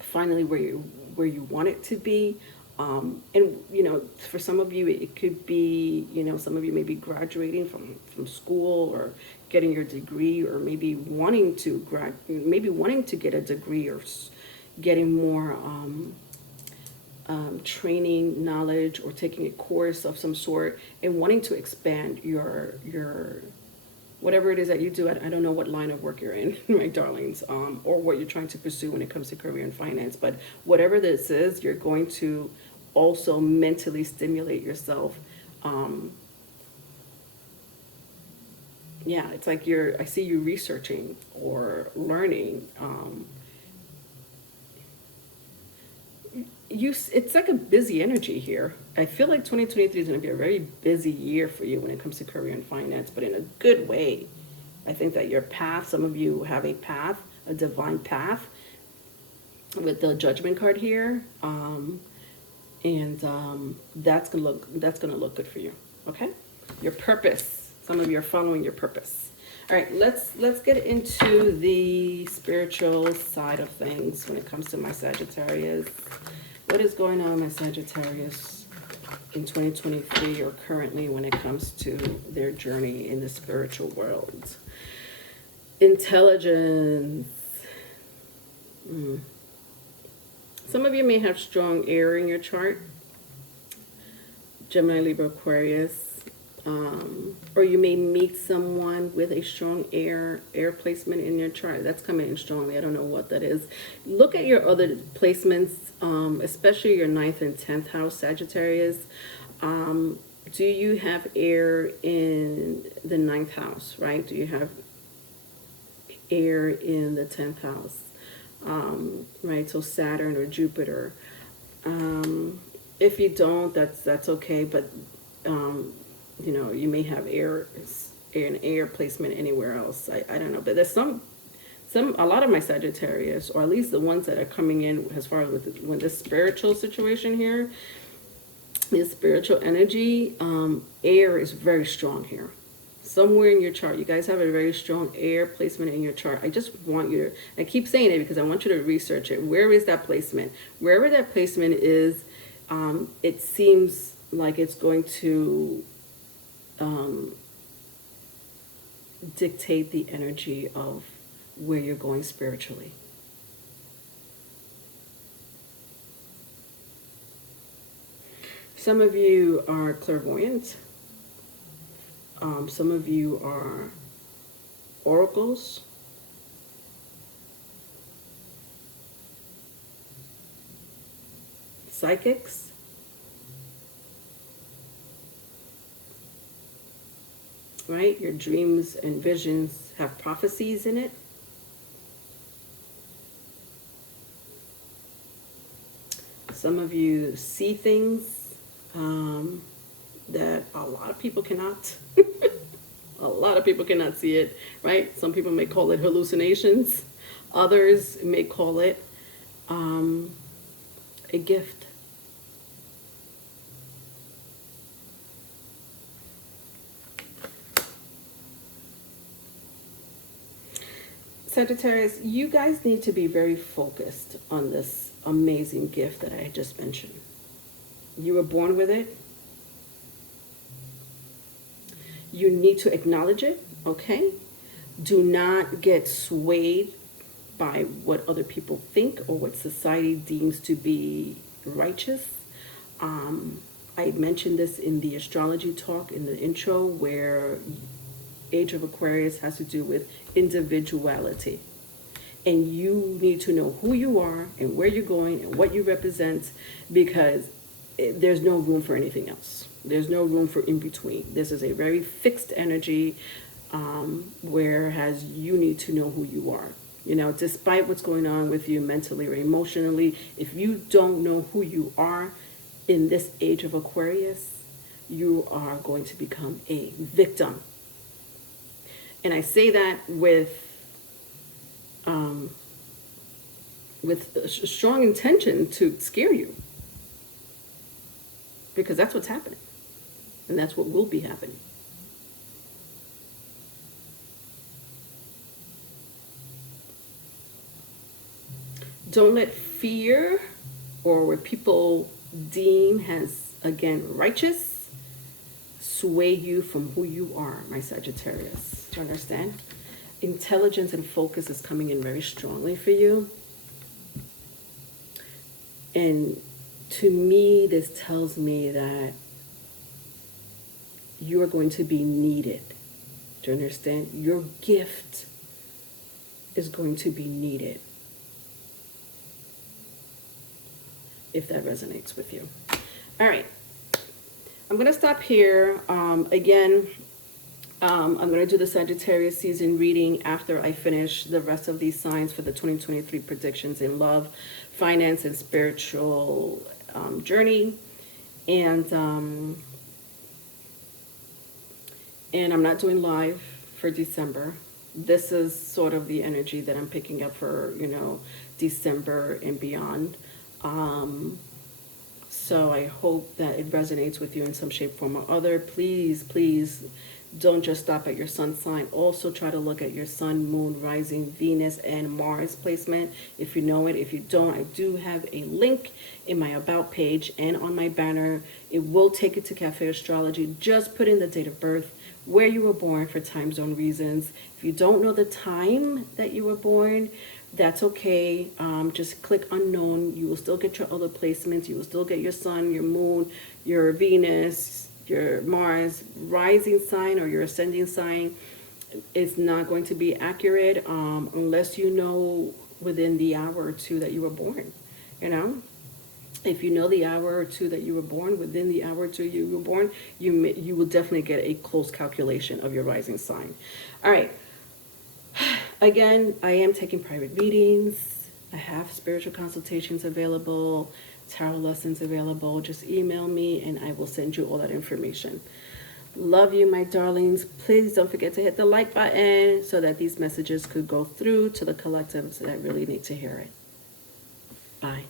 finally where you want it to be. And you know, for some of you, it could be, you know, some of you may be graduating from school or getting your degree, or maybe wanting to get a degree, or getting more training, knowledge, or taking a course of some sort, and wanting to expand your whatever it is that you do. I don't know what line of work you're in, my darlings, or what you're trying to pursue when it comes to career and finance. But whatever this is, you're going to also mentally stimulate yourself. Yeah, it's like I see you researching or learning. It's like a busy energy here. I feel like 2023 is going to be a very busy year for you when it comes to career and finance, but in a good way. I think that your path, some of you have a path, a divine path, with the Judgment card here, and that's gonna look good for you. Okay, your purpose. Some of you are following your purpose. All right, let's get into the spiritual side of things when it comes to my Sagittarius. What is going on, my Sagittarius, in 2023 or currently when it comes to their journey in the spiritual world? Intelligence. Some of you may have strong air in your chart. Gemini, Libra, Aquarius. Or you may meet someone with a strong air placement in your chart. That's coming in strongly. I don't know what that is. Look at your other placements, especially your 9th and 10th house, Sagittarius. Do you have air in the 9th house, right? Do you have air in the 10th house? Right, so Saturn or Jupiter. If you don't, that's okay, but you know, you may have an air placement anywhere else. I don't know, but there's a lot of my Sagittarius, or at least the ones that are coming in as far as with this spiritual situation here, this spiritual energy, air is very strong here. Somewhere in your chart, you guys have a very strong air placement in your chart. I just want you to, I keep saying it because I want you to research it. Where is that placement? Wherever that placement is, it seems like it's going to dictate the energy of where you're going spiritually. Some of you are clairvoyant. Some of you are oracles. Psychics. Right? Your dreams and visions have prophecies in it. Some of you see things that a lot of people cannot. A lot of people cannot see it, right? Some people may call it hallucinations. Others may call it a gift. Sagittarius, you guys need to be very focused on this amazing gift that I just mentioned. You were born with it. You need to acknowledge it, okay? Do not get swayed by what other people think or what society deems to be righteous. I mentioned this in the astrology talk in the intro, where Age of Aquarius has to do with individuality. And you need to know who you are and where you're going and what you represent, because there's no room for anything else. There's no room for in between. This is a very fixed energy, whereas you need to know who you are. You know, despite what's going on with you mentally or emotionally, if you don't know who you are in this Age of Aquarius, you are going to become a victim. And I say that with with a strong intention to scare you, because that's what's happening, and that's what will be happening. Don't let fear, or what people deem as, again, righteous, sway you from who you are, my Sagittarius. Do you understand? Intelligence and focus is coming in very strongly for you. And to me, this tells me that you are going to be needed. Do you understand? Your gift is going to be needed, if that resonates with you. All right. I'm going to stop here. Again, I'm going to do the Sagittarius season reading after I finish the rest of these signs for the 2023 predictions in love, finance, and spiritual journey. And I'm not doing live for December. This is sort of the energy that I'm picking up for, December and beyond. So I hope that it resonates with you in some shape, form, or other. Please, please don't just stop at your sun sign. Also try to look at your sun, moon, rising, Venus, and Mars placement if you know it. If you don't, I do have a link in my About page and on my banner. It will take you to Cafe Astrology. Just put in the date of birth, where you were born for time zone reasons. If you don't know the time that you were born, that's okay. Just click unknown. You will still get your other placements. You will still get your sun, your moon, your Venus, your Mars rising sign, or your ascending sign. It's not going to be accurate unless you know within the hour or two that you were born. If you know the hour or two that you were born, within the hour or two you were born, you will definitely get a close calculation of your rising sign. All right. Again, I am taking private readings. I have spiritual consultations available, tarot lessons available. Just email me and I will send you all that information. Love you, my darlings. Please don't forget to hit the like button so that these messages could go through to the collectives that really need to hear it. Bye.